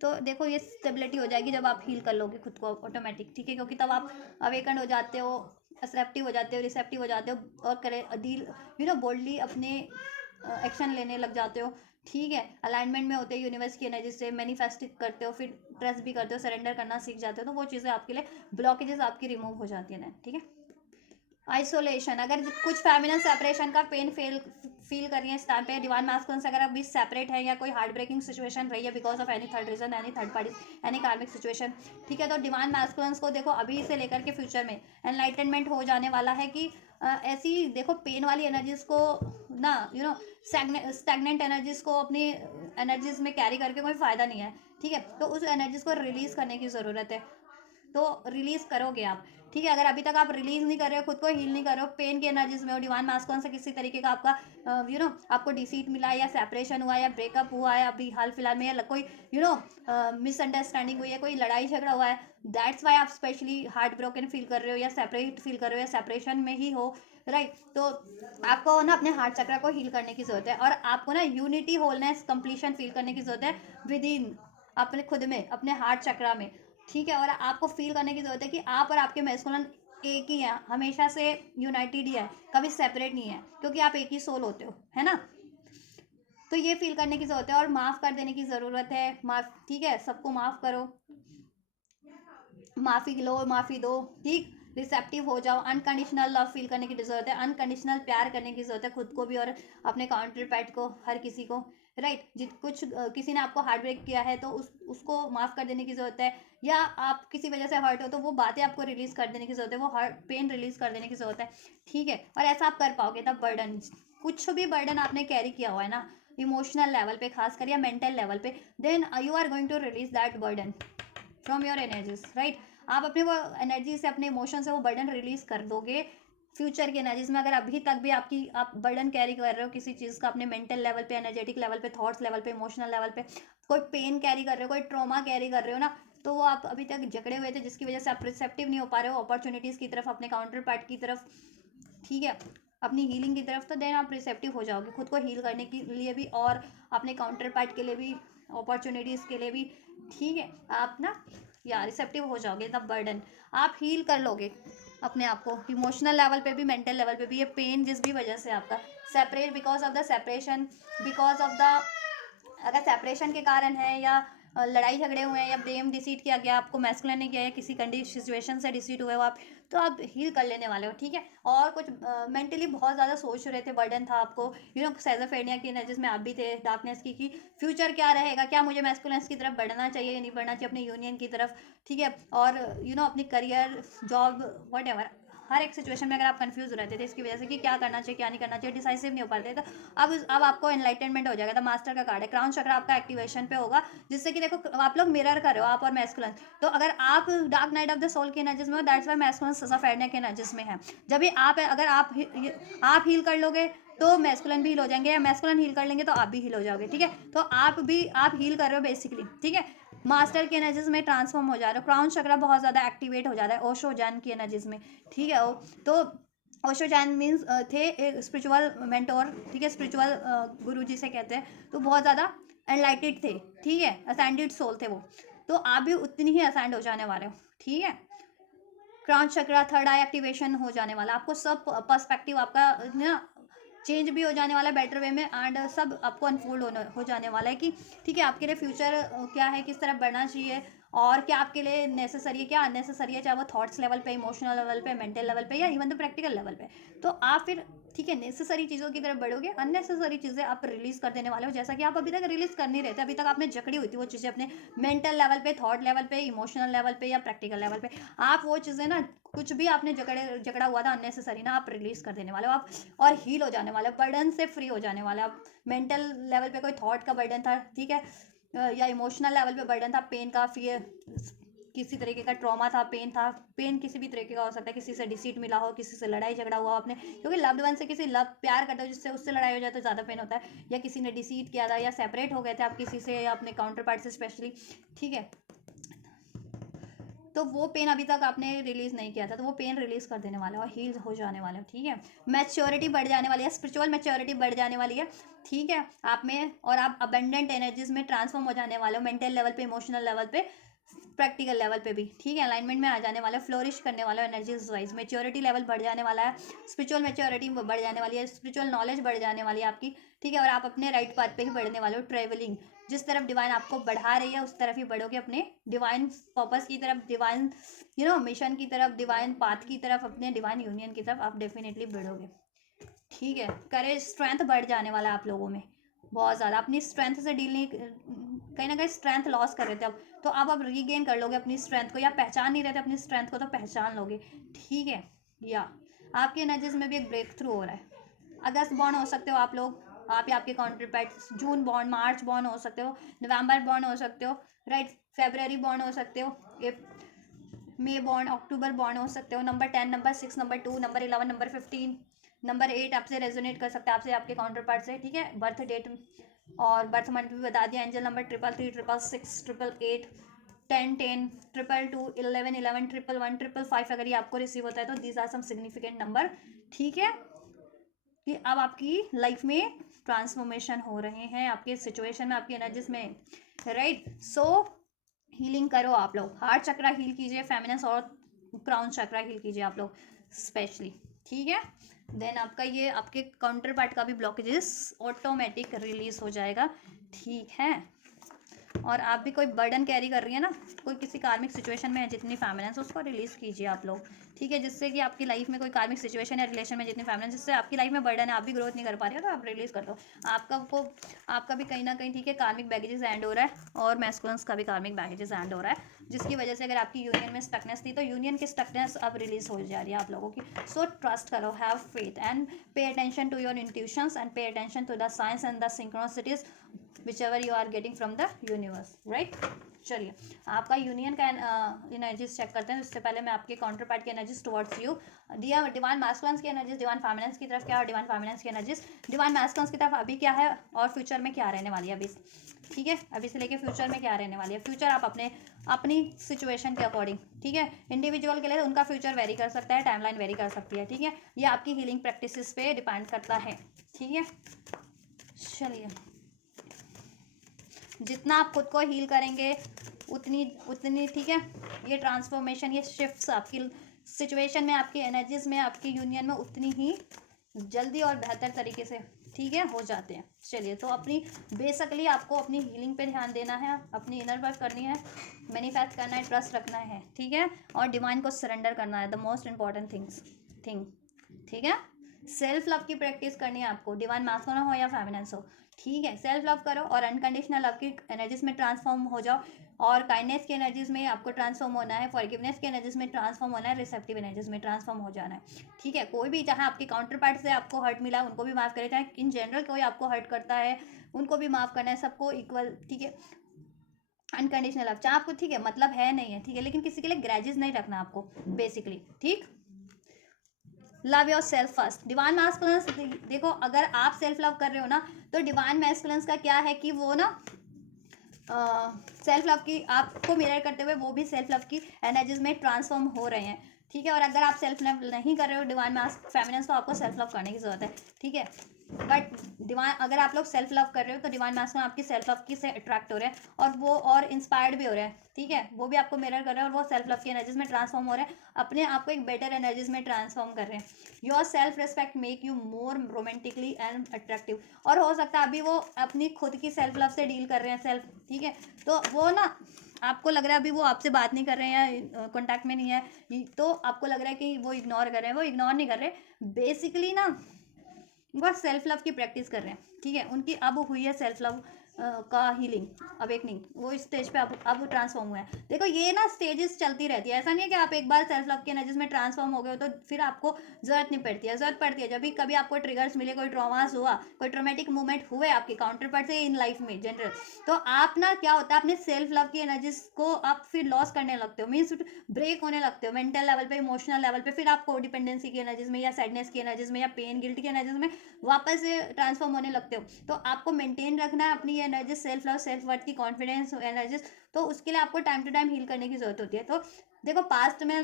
तो देखो ये स्टेबिलिटी हो जाएगी जब आप हील कर लोगे खुद को ऑटोमेटिक। ठीक है, क्योंकि तब आप अवेकन हो जाते हो, एक्सेप्टिव हो जाते हो, रिसेप्टिव हो जाते हो, और करे डील बोल्डली अपने एक्शन लेने लग जाते हो। ठीक है, अलाइनमेंट में होते हो यूनिवर्स की एनर्जी से, मैनिफेस्ट करते हो, फिर ट्रस्ट भी करते हो, सरेंडर करना सीख जाते हो, तो वो चीज़ें आपके लिए ब्लॉकेजेस आपकी रिमूव हो जाती हैं। ठीक है, आइसोलेशन, अगर कुछ फेमिनिन सेपरेशन का पेन फील कर रही है इस टाइम पे, डिवाइन मैस्कुलिन से अगर अभी सेपरेट है, या कोई हार्ट ब्रेकिंग सिचुएशन रही है because of any third reason, any third party, any karmic situation. ठीक है, तो डिवाइन मैस्कुलिन्स को देखो अभी से लेकर के फ्यूचर में एनलाइटनमेंट हो जाने वाला है कि ऐसी देखो पेन वाली एनर्जीज को ना स्टैग्नेंट एनर्जीज को अपनी एनर्जीज में कैरी करके कोई फ़ायदा नहीं है। ठीक है, तो उस एनर्जीज को रिलीज़ करने की ज़रूरत है, तो रिलीज़ करोगे आप। ठीक है, अगर अभी तक आप रिलीज़ नहीं कर रहे हो, खुद को हील नहीं कर रहे हो, पेन की एनर्जीज में हो, डिवाइन मैस्कुलिन से किसी तरीके का आपका आपको डिसीट मिला है, या सेपरेशन हुआ है, या ब्रेकअप हुआ है अभी हाल फिलहाल में, या कोई मिसअंडरस्टैंडिंग हुई है, कोई लड़ाई झगड़ा हुआ है, दैट्स वाई आप स्पेशली हार्ट ब्रोकन फील कर रहे हो, या सेपरेट फील कर रहे हो, या सेपरेशन में ही हो, राइट। तो आपको ना अपने हार्ट चक्र को हील करने की जरूरत है, और आपको ना यूनिटी, होलनेस, कंप्लीशन फील करने की जरूरत है विद इन, अपने खुद में, अपने हार्ट चक्र में। ठीक है, और आपको फील करने की जरूरत है कि आप और आपके मैस्कुलिन एक ही है, हमेशा से यूनाइटेड ही है, कभी सेपरेट नहीं है, क्योंकि आप एक ही सोल होते हो, है ना। तो ये फील करने की जरूरत है, और माफ़ कर देने की ज़रूरत है। ठीक है, सबको माफ़ करो, माफ़ी लो, माफ़ी दो। ठीक, रिसेप्टिव हो जाओ, अनकंडीशनल लव फील करने की ज़रूरत है, अनकंडीशनल प्यार करने की ज़रूरत है खुद को भी और अपने काउंटर पैट को, हर किसी को, राइट। किसी ने आपको हार्ट ब्रेक किया है तो उसको माफ़ कर देने की ज़रूरत है, या आप किसी वजह से हर्ट हो तो वो बातें आपको रिलीज़ कर देने की ज़रूरत है, वो हर्ट पेन रिलीज़ कर देने की ज़रूरत है। ठीक है, और ऐसा आप कर पाओगे तब बर्डन, कुछ भी बर्डन आपने कैरी किया हुआ है ना इमोशनल लेवल पे खासकर, या मेंटल लेवल पे, then you are going to release that burden from your energies, right. आप अपने वो एनर्जी से, अपने इमोशन से वो बर्डन रिलीज कर दोगे फ्यूचर की एनर्जीज में। अगर अभी तक भी आप बर्डन कैरी कर रहे हो किसी चीज़ का, अपने मेंटल लेवल पे, एनर्जेटिक लेवल पे, थॉट्स लेवल पे, इमोशनल लेवल पे, कोई पेन कैरी कर रहे हो, कोई ट्रॉमा कैरी कर रहे हो ना, तो वो आप अभी तक जकड़े हुए थे, जिसकी वजह से आप रिसेप्टिव नहीं हो पा रहे हो अपॉर्चुनिटीज़ की तरफ, अपने काउंटर पार्ट की तरफ, ठीक है, अपनी हीलिंग की तरफ। तो देन आप रिसेप्टिव हो जाओगे खुद को हील करने के लिए भी, और अपने काउंटर पार्ट के लिए भी, अपॉर्चुनिटीज़ के लिए भी, ठीक है। आप ना या रिसेप्टिव हो जाओगे, द बर्डन आप हील कर लोगे अपने आप को, इमोशनल लेवल पे भी, मेंटल लेवल पे भी। ये पेन जिस भी वजह से आपका separate, because of the separation, because of the, अगर सेपरेशन के कारण है, या लड़ाई झगड़े हुए हैं, या ब्लेम डिसीट किया गया आपको, मैस्कुलिन ने किया, या किसी कंडीशन सिचुएशन से डिसीट हुए हो आप, तो आप हील कर लेने वाले हो, ठीक है। और कुछ मेंटली बहुत ज़्यादा सोच रहे थे, बर्डन था आपको, स्किज़ोफ्रेनिया की एनर्जीज में आप भी थे, डार्कनेस की, फ्यूचर क्या रहेगा, क्या मुझे मैस्कुलिन्स की तरफ बढ़ना चाहिए या नहीं बढ़ना चाहिए, अपने यूनियन की तरफ, ठीक है। और अपनी करियर, जॉब, वट हर एक सिचुएशन में अगर आप कंफ्यूज रहते थे इसकी वजह से कि क्या करना चाहिए, क्या नहीं करना चाहिए, डिसाइसिव नहीं हो पाते, तो अब आपको एनलाइटनमेंट हो जाएगा। तो मास्टर का कार्ड है, क्राउन चक्र आपका एक्टिवेशन पे होगा, जिससे कि देखो आप लोग मिरर कर रहे हो, आप और मैस्कुलिन। तो अगर आप dark night of the soul की एनर्जीज में हो, दैट्स वाई मैस्कुलिन स्किज़ोफ्रेनिया की एनर्जीज में है। जब भी अगर आप हील कर लोगे तो मैस्कुलिन भी हील हो जाएंगे, या मैस्कुलिन हील कर लेंगे तो आप भी हील हो जाओगे, ठीक है। तो आप हील कर रहे हो बेसिकली, ठीक है। मास्टर की एनर्जीज में ट्रांसफॉर्म हो जा रहा है, क्राउन चक्र बहुत ज़्यादा एक्टिवेट हो जा रहा है ओशो जैन की एनर्जीज में, ठीक है। तो ओशो जैन मीन्स थे स्पिरिचुअल मेंटोर, ठीक है, स्पिरिचुअल गुरु जी से कहते हैं। तो बहुत ज़्यादा एनलाइटेड थे, ठीक है, असेंडेड सोल थे वो। तो आप भी उतनी ही असेंड हो जाने वाले हो, ठीक है। क्राउन चक्र, थर्ड आई एक्टिवेशन हो जाने वाला, आपको सब पर्सपेक्टिव आपका ना चेंज भी हो जाने वाला है बेटर वे में, एंड सब आपको अनफोल्ड हो जाने वाला है कि ठीक है, आपके लिए फ्यूचर क्या है, किस तरफ बढ़ना चाहिए, और क्या आपके लिए नेसेसरी है, क्या अननेसेसरी है, चाहे वो थॉट्स लेवल पे, इमोशनल लेवल पे, मेंटल लेवल पे, या इवन तो प्रैक्टिकल लेवल पे। तो आप फिर ठीक है नेसेसरी चीज़ों की तरफ बढ़ोगे, अननेसेसरी चीज़ें आप रिलीज कर देने वाले हो, जैसा कि आप अभी तक रिलीज कर नहीं रहे थे। अभी तक आपने जकड़ी हुई थी वो चीज़ें अपने मेंटल लेवल पे, थॉट लेवल पे, इमोशनल लेवल पे, या प्रैक्टिकल लेवल पे। आप वो चीज़ें ना, कुछ भी आपने झगड़ा हुआ था अननेसेसरी ना, आप रिलीज कर देने वाले हो आप, और हील हो जाने वाले हो, बर्डन से फ्री हो जाने वाले हो आप। मेंटल लेवल पे कोई थॉट का बर्डन था, ठीक है, या इमोशनल लेवल पे बर्डन था, पेन का, फियर, किसी तरीके का ट्रॉमा था, पेन किसी भी तरीके का हो सकता है, किसी से डिसीट मिला हो, किसी से लड़ाई झगड़ा हुआ आपने, क्योंकि लव्ड वन से किसी प्यार करते हो जिससे उससे लड़ाई हो जाए तो ज़्यादा पेन होता है, या किसी ने डिसीट किया था, या सेपरेट हो गए थे आप किसी से, या अपने काउंटर पार्ट से स्पेशली, ठीक है। तो वो पेन अभी तक आपने रिलीज नहीं किया था, तो वो पेन रिलीज कर देने वाला है और हील हो जाने वाले हो, ठीक है। मैच्योरिटी बढ़ जाने वाली है, स्पिरिचुअल मैच्योरिटी बढ़ जाने वाली है, ठीक है, आप में, और आप अबेंडेंट एनर्जीज में ट्रांसफॉर्म हो जाने वाले हो, मेंटल लेवल पे, इमोशनल लेवल पे, प्रैक्टिकल लेवल पे भी, ठीक है, अलाइनमेंट में आ जाने वाला है, फ्लोरिश करने वाला है एनर्जीज वाइज, मेच्योरिटी लेवल बढ़ जाने वाला है, स्पिरिचुअल मेच्योरिटी बढ़ जाने वाली है, स्पिरिचुअल नॉलेज बढ़ जाने वाली है आपकी, ठीक है। और आप अपने राइट पाथ पे ही बढ़ने वाले हो, ट्रेवलिंग जिस तरफ डिवाइन आपको बढ़ा रही है उस तरफ ही बढ़ोगे, अपने डिवाइन पर्पस की तरफ, डिवाइन मिशन की तरफ, डिवाइन पाथ की तरफ, अपने डिवाइन यूनियन की तरफ आप डेफिनेटली बढ़ोगे, ठीक है। करेज, स्ट्रेंथ बढ़ जाने वाला है आप लोगों में बहुत ज़्यादा, अपनी स्ट्रेंथ से डील नहीं, कहीं ना कहीं स्ट्रेंथ लॉस कर रहे थे अब, तो अब रीगेन कर लोगे अपनी स्ट्रेंथ को, या पहचान नहीं रहे थे अपनी स्ट्रेंथ को तो पहचान लोगे, ठीक है। या आपकी एनर्जीज में भी एक ब्रेक थ्रू हो रहा है। अगस्त बॉर्न हो सकते हो आप लोग, आप या आपके काउंटर पार्ट्स, जून बॉर्न, मार्च बॉर्न हो सकते हो, नवंबर बॉर्न हो सकते हो, राइट, फेब्रवरी बॉर्न हो सकते हो, मई बॉर्न, अक्टूबर बॉर्न हो सकते हो। Number 10, number 6, number 2, number 11, number 15, number 8 आपसे रेजोनेट कर सकता है, आपसे आपके काउंटर पार्ट से, ठीक है। बर्थ डेट और बर्थ मंथ भी बता दिया, एंजल नंबर 333, 666, 888, 10, 10, 222, 11, 11, 111, 555, अगर ये आपको रिसीव होता है तो these are some significant number, ठीक है, कि अब आपकी लाइफ में ट्रांसफॉर्मेशन हो रहे हैं, आपके सिचुएशन में, आपकी एनर्जीज में, राइट। सो हीलिंग करो आप लोग, हार्ट चक्रा हील कीजिए, फेमिनिन और क्राउन चक्रा हील कीजिए आप लोग स्पेशली, ठीक है। देन आपका ये आपके काउंटर पार्ट का भी ब्लॉकेजेस ऑटोमेटिक रिलीज हो जाएगा, ठीक है। और आप भी कोई बर्डन कैरी कर रही है ना, कोई किसी कार्मिक सिचुएशन में है जितनी फैमिनेंस, उसको रिलीज कीजिए आप लोग, ठीक है, जिससे कि आपकी लाइफ में कोई कार्मिक सिचुएशन है रिलेशन में जितनी फैमिनेंस, जिससे आपकी लाइफ में बर्डन है, आप भी ग्रोथ नहीं कर पा रहे हो, तो आप रिलीज कर दो। आपका भी कहीं ना कहीं, ठीक है, कार्मिक बैगेजेस एंड हो रहा है, और मैस्कुलिन्स का भी कार्मिक बैगेजेस एंड हो रहा है, जिसकी वजह से अगर आपकी यूनियन में स्टकनेस थी तो यूनियन की स्टकनेस अब रिलीज हो जा रही है आप लोगों की। सो ट्रस्ट करो, have faith and pay attention to your intuitions and pay attention to the science and the synchronicities whichever you are getting from the universe, right? चलिए आपका यूनियन का एनर्जीज चेक करते हैं। उससे पहले मैं आपके काउंटर पार्ट की एनर्जीज टुवर्ड्स यू दिया, डिवाइन मैस्कुलिन्स की एनर्जीज डिवाइन फेमिनिन्स की तरफ क्या है, डिवाइन फेमिनिन्स की एनर्जीज डिवाइन मैस्कुलिन्स की तरफ अभी क्या है और फ्यूचर में क्या रहने वाली है अभी, ठीक है, अभी से लेके फ्यूचर में क्या रहने वाली है। फ्यूचर आप अपनी सिचुएशन के अकॉर्डिंग, ठीक है, इंडिविजुअल के लिए उनका फ्यूचर वेरी कर सकता है, टाइमलाइन वेरी कर सकती है, ठीक है, ये आपकी हीलिंग प्रैक्टिसेस पे डिपेंड करता है, ठीक है। चलिए जितना आप खुद को हील करेंगे उतनी ठीक है, ये ट्रांसफॉर्मेशन, ये शिफ्ट्स आपकी सिचुएशन में, आपकी एनर्जीज में, आपकी यूनियन में उतनी ही जल्दी और बेहतर तरीके से, ठीक है, हो जाते हैं। चलिए तो अपनी बेसिकली आपको अपनी हीलिंग पे ध्यान देना है, अपनी इनर वर्क करनी है, मैनिफेस्ट करना है, ट्रस्ट रखना है, ठीक है, और डिवाइन को सरेंडर करना है, द मोस्ट इंपॉर्टेंट थिंग, ठीक है। सेल्फ लव की प्रैक्टिस करनी है आपको, डिवाइन मैस्कुलिन हो या फेमिनिन हो, ठीक है, सेल्फ लव करो और अनकंडीशनल लव की एनर्जीज में ट्रांसफॉर्म हो जाओ, और काइंडनेस की एनर्जीज में आपको ट्रांसफॉर्म होना है, फॉरगिवनेस की एनर्जीज में ट्रांसफॉर्म होना है, रिसेप्टिव एनर्जीज में ट्रांसफॉर्म हो जाना है, ठीक है। कोई भी चाहे आपके काउंटर पार्ट से आपको हर्ट मिला उनको भी माफ़ करें, चाहे इन जनरल कोई आपको हर्ट करता है उनको भी माफ़ करना है, सबको इक्वल, ठीक है, अनकंडीशनल लव, चाहे आपको, ठीक है, मतलब है नहीं है, ठीक है, लेकिन किसी के लिए ग्रैजेस नहीं रखना आपको बेसिकली, ठीक। Love your self first, divine masculines, देखो अगर आप सेल्फ लव कर रहे हो ना तो डिवाइन मैस्कुलिन्स का क्या है कि वो ना सेल्फ लव की आपको मिरर करते हुए वो भी सेल्फ लव की एनर्जीज में ट्रांसफॉर्म हो रहे हैं, ठीक है। और अगर आप सेल्फ लव नहीं कर रहे हो डिवाइन फेमिनिन्स तो आपको सेल्फ लव करने की जरूरत है, ठीक है। बट डिवाइन, अगर आप लोग सेल्फ लव कर रहे हो तो डिवाइन मैस्कुलिन आपकी सेल्फ लव की से अट्रैक्ट हो रहे हैं और वो और इंस्पायर्ड भी हो रहे हैं, ठीक है, वो भी आपको मिरर कर रहे हैं और वो सेल्फ लव की एनर्जीज में ट्रांसफॉर्म हो रहे हैं, अपने आप को एक बेटर एनर्जीज में ट्रांसफॉर्म कर रहे हैं। Your self respect make you more romantically and attractive, और हो सकता है अभी वो अपनी खुद की सेल्फ लव से डील कर रहे हैं सेल्फ, ठीक है, तो वो ना आपको लग रहा है अभी वो आपसे बात नहीं कर रहे हैं या कॉन्टैक्ट में नहीं है, तो आपको लग रहा है कि वो इग्नोर कर रहे हैं, वो इग्नोर नहीं कर रहे, बेसिकली ना वो सेल्फ लव की प्रैक्टिस कर रहे हैं, ठीक है, उनकी अब हुई है सेल्फ लव का हीलिंग, अवेकनिंग, वो इस स्टेज पे अब ट्रांसफॉर्म हुआ है। देखो ये ना स्टेजेस चलती रहती है, ऐसा नहीं है कि आप एक बार सेल्फ लव की एनर्जीज में ट्रांसफॉर्म हो गए हो तो फिर आपको जरूरत नहीं पड़ती है, जरूरत पड़ती है जब भी कभी आपको ट्रिगर्स मिले, कोई ट्रॉमास हुआ, कोई ट्रोमेटिक मूवमेंट हुए आपके काउंटर पार्ट से इन लाइफ में जनरल, तो आप ना क्या होता है अपने सेल्फ लव की एनर्जीज को आप फिर लॉस करने लगते हो, मीन्स ब्रेक होने लगते हो मेंटल लेवल पे, इमोशनल लेवल पे, फिर आप कोडिपेंडेंसी की एनर्जीज में या सैडनेस की एनर्जीज में या पेन गिल्ट की एनर्जीज में वापस से ट्रांसफॉर्म होने लगते हो। तो आपको मेंटेन रखना है अपनी energy, self love, self worth की कॉन्फिडेंस एनर्जीज, तो उसके लिए आपको टाइम टू टाइम हील करने की जरूरत होती है। तो देखो पास्ट में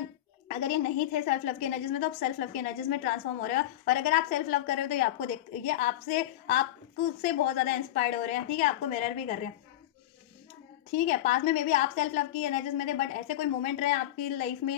अगर ये नहीं थे सेल्फ लव की एनर्जीज में तो आप सेल्फ लव की एनर्जीज में ट्रांसफॉर्म हो रहे हो, और अगर आप सेल्फ लव कर रहे हो तो ये आपको देख, ये आपको से बहुत ज़्यादा इंस्पायर्ड हो रहे हैं, ठीक है, आपको मिरर भी कर रहे हैं, ठीक है। पास में मे बी आप सेल्फ लव की एनर्जीज में थे बट ऐसे कोई मोमेंट रहे आपकी लाइफ में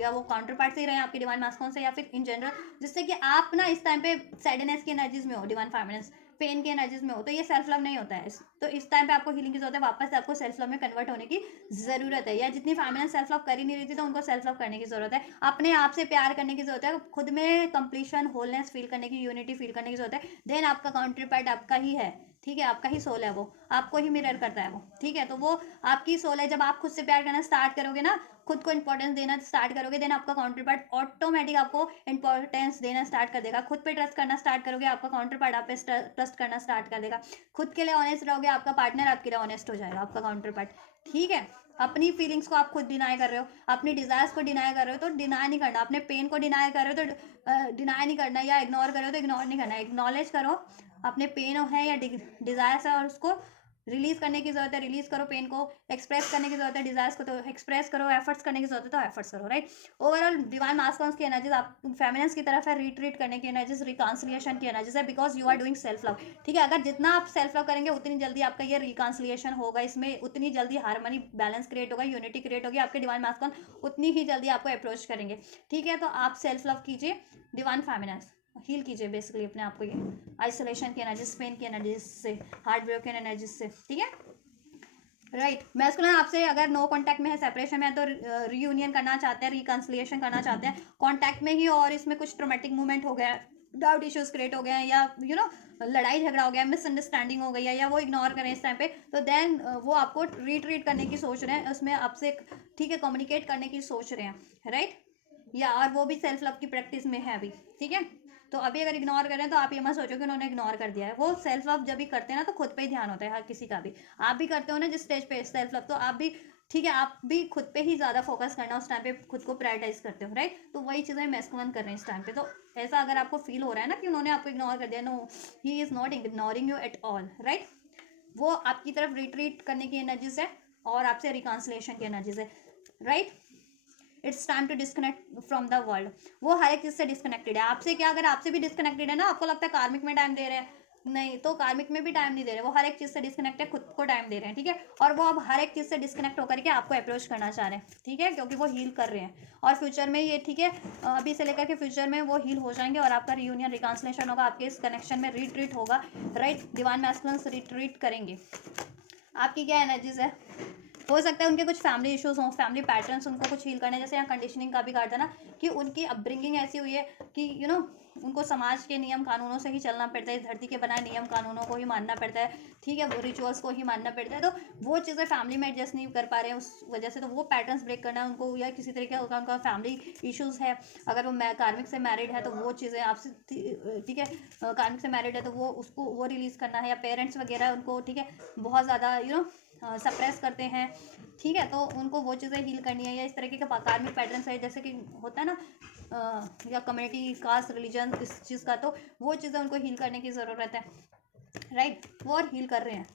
या वो काउंटर पार्ट से ही रहे आपके डिवाइन मास्कोन से या फिर इन जनरल, जिससे कि आप ना इस टाइम पे सैडनेस की एनर्जीज में हो, डिवाइन फेमिनिन्स पेन की एनर्जीज में हो, तो ये सेल्फ लव नहीं होता है। तो इस टाइम पे आपको हीलिंग की जरूरत है, वापस से आपको सेल्फ लव में कन्वर्ट होने की जरूरत है, या जितनी फेमिनिन सेल्फ लव कर ही नहीं रही थी तो उनको सेल्फ लव करने की जरूरत है, अपने आप से प्यार करने की जरूरत है, खुद में कंप्लीशन होलनेस फील करने की, यूनिटी फील करने की जरूरत है, देन आपका काउंटर पार्ट आपका ही है, ठीक है, आपका ही सोल है, वो आपको ही मिरर करता है वो, ठीक है। तो वो आपकी सोल है, जब आप खुद से प्यार करना स्टार्ट करोगे ना, खुद को इंपॉर्टेंस देना स्टार्ट करोगे, देन आपका काउंटर पार्ट ऑटोमेटिक आपको इंपॉर्टेंस देना स्टार्ट कर देगा, खुद पे ट्रस्ट करना स्टार्ट करोगे, आपका काउंटर पार्ट आप पे ट्रस्ट करना स्टार्ट कर देगा, खुद के लिए ऑनेस्ट रहोगे, आपका पार्टनर आपके लिए ऑनेस्ट हो जाएगा, आपका काउंटर पार्ट, ठीक है। अपनी फीलिंग्स को आप खुद डिनाई कर रहे हो, अपनी डिजायर्स को डिनाई कर रहे हो तो डिनाई नहीं करना, अपने पेन को डिनाई कर रहे हो तो डिनाई नहीं करना, या इग्नोर कर रहे हो तो इग्नोर नहीं करना, एक्नॉलेज करो अपने पेन है या डिजायर्स है और उसको रिलीज करने की जरूरत है, रिलीज करो पेन को, एक्सप्रेस करने की जरूरत है डिजायर्स को तो एक्सप्रेस करो, एफर्ट्स करने की जरूरत है तो एफर्ट्स करो, राइट। ओवरऑल डिवाइन मास्कुलिन्स की एनर्जीज आप फेमिनिन्स की तरफ है, रिट्रीट करने की एनर्जीज, रिकॉन्सिलिएशन की एनर्जीज है, because you are doing self love, ठीक है। अगर जितना आप सेल्फ लव करेंगे उतनी जल्दी आपका ये रिकॉन्सिलिएशन होगा, इसमें उतनी जल्दी हार्मनी बैलेंस क्रिएट होगा, यूनिटी क्रिएट होगी, आपके डिवाइन मास्कुलिन उतनी ही जल्दी आपको अप्रोच करेंगे, ठीक है। तो आप सेल्फ लव कीजिए, डिवाइन फेमिनिन्स हील कीजिए बेसिकली अपने आप को, ये आइसोलेशन की एनर्जीज, पेन की एनर्जीज से, हार्ट ब्रोकन एनर्जीज से, ठीक है, राइट। मैस्कुलिन आपसे अगर नो कांटेक्ट में है, सेपरेशन में है, तो रीयूनियन करना चाहते हैं, रिकंसिलिएशन करना चाहते हैं कांटेक्ट में ही, और इसमें कुछ ट्रोमेटिक मूवमेंट हो गया, डाउट इश्यूज क्रिएट हो गए हैं, या लड़ाई झगड़ा हो गया, मिसअंडरस्टैंडिंग हो गई है, या वो इग्नोर करें इस टाइम पे, तो देन वो आपको रिट्रीट करने की सोच रहे हैं, उसमें आपसे, ठीक है, कम्युनिकेट करने की सोच रहे हैं, राइट, या और वो भी सेल्फ लव की प्रैक्टिस में है अभी, ठीक है। तो अभी अगर इग्नोर करें तो आप ये मत सोचो कि उन्होंने इग्नोर कर दिया है। वो सेल्फ लव जब भी करते हैं ना तो खुद पे ही ध्यान होता है हर किसी का भी। आप भी करते हो ना जिस स्टेज पे सेल्फ लव, तो आप भी ठीक है, आप भी खुद पे ही ज़्यादा फोकस करना उस टाइम पे, खुद को प्रायोरिटाइज करते हो, राइट। तो वही चीज़ें मैस्कुलिन कर रहे हैं इस टाइम पे। तो ऐसा अगर आपको फील हो रहा है ना कि उन्होंने आपको इग्नोर कर दिया, no, he is not ignoring you at all, right. वो आपकी तरफ रिट्रीट करने की एनर्जीज है और आपसे रिकॉन्सिलेशन की एनर्जीज है, right. It's time to disconnect from the world. वो हर एक चीज़ से डिस्कनेक्टेड है। आपसे क्या, अगर आपसे भी डिस्कनेक्टेड है ना, आपको लगता है कार्मिक में टाइम दे रहे हैं, नहीं तो कार्मिक में भी टाइम नहीं दे रहे, वो हर एक चीज़ से डिस्कनेक्ट है, खुद को टाइम दे रहे हैं, ठीक है। और वो अब हर एक चीज़ से डिस्कनेक्ट होकर के आपको अप्रोच करना चाह रहे हैं, ठीक है, क्योंकि वो हील कर रहे हैं और फ्यूचर में ये, ठीक है, अभी से लेकर के फ्यूचर में वो हील हो जाएंगे और आपका रियूनियन रिकॉन्सिलेशन होगा, आपके इस कनेक्शन में रिट्रीट होगा, राइट। डिवाइन मैस्कुलिन्स रिट्रीट करेंगे। आपकी क्या एनर्जीज है, हो सकता है उनके कुछ फैमिली इश्यूज हों, फैमिली पैटर्न्स उनको कुछ हील करने, जैसे यहाँ कंडीशनिंग का भी कार्ड था ना कि उनकी अपब्रिंगिंग ऐसी हुई है कि उनको समाज के नियम कानूनों से ही चलना पड़ता है, इस धरती के बनाए नियम कानूनों को ही मानना पड़ता है, ठीक है, वो रिचुअल्स को ही मानना पड़ता है। तो वो चीज़ें फैमिली में एडजस्ट नहीं कर पा रहे हैं उस वजह से, तो वो पैटर्न्स ब्रेक करना है उनको, या किसी तरीके का उनका फैमिली इश्यूज़ है। अगर वो कार्मिक से मैरिड है तो वो चीज़ें आपसे, ठीक है, कार्मिक से मैरिड है तो वो उसको वो रिलीज़ करना है, या पेरेंट्स वगैरह उनको, ठीक है, बहुत ज़्यादा सप्रेस करते हैं, ठीक है, तो उनको वो चीज़ें हील करनी है, या इस तरीके का कार्मिक पैटर्न्स है जैसे कि होता है ना, या कम्युनिटी, कास्ट, रिलीजन, इस चीज़ का, तो वो चीज़ें उनको हील करने की ज़रूरत है, राइट। वो और हील कर रहे हैं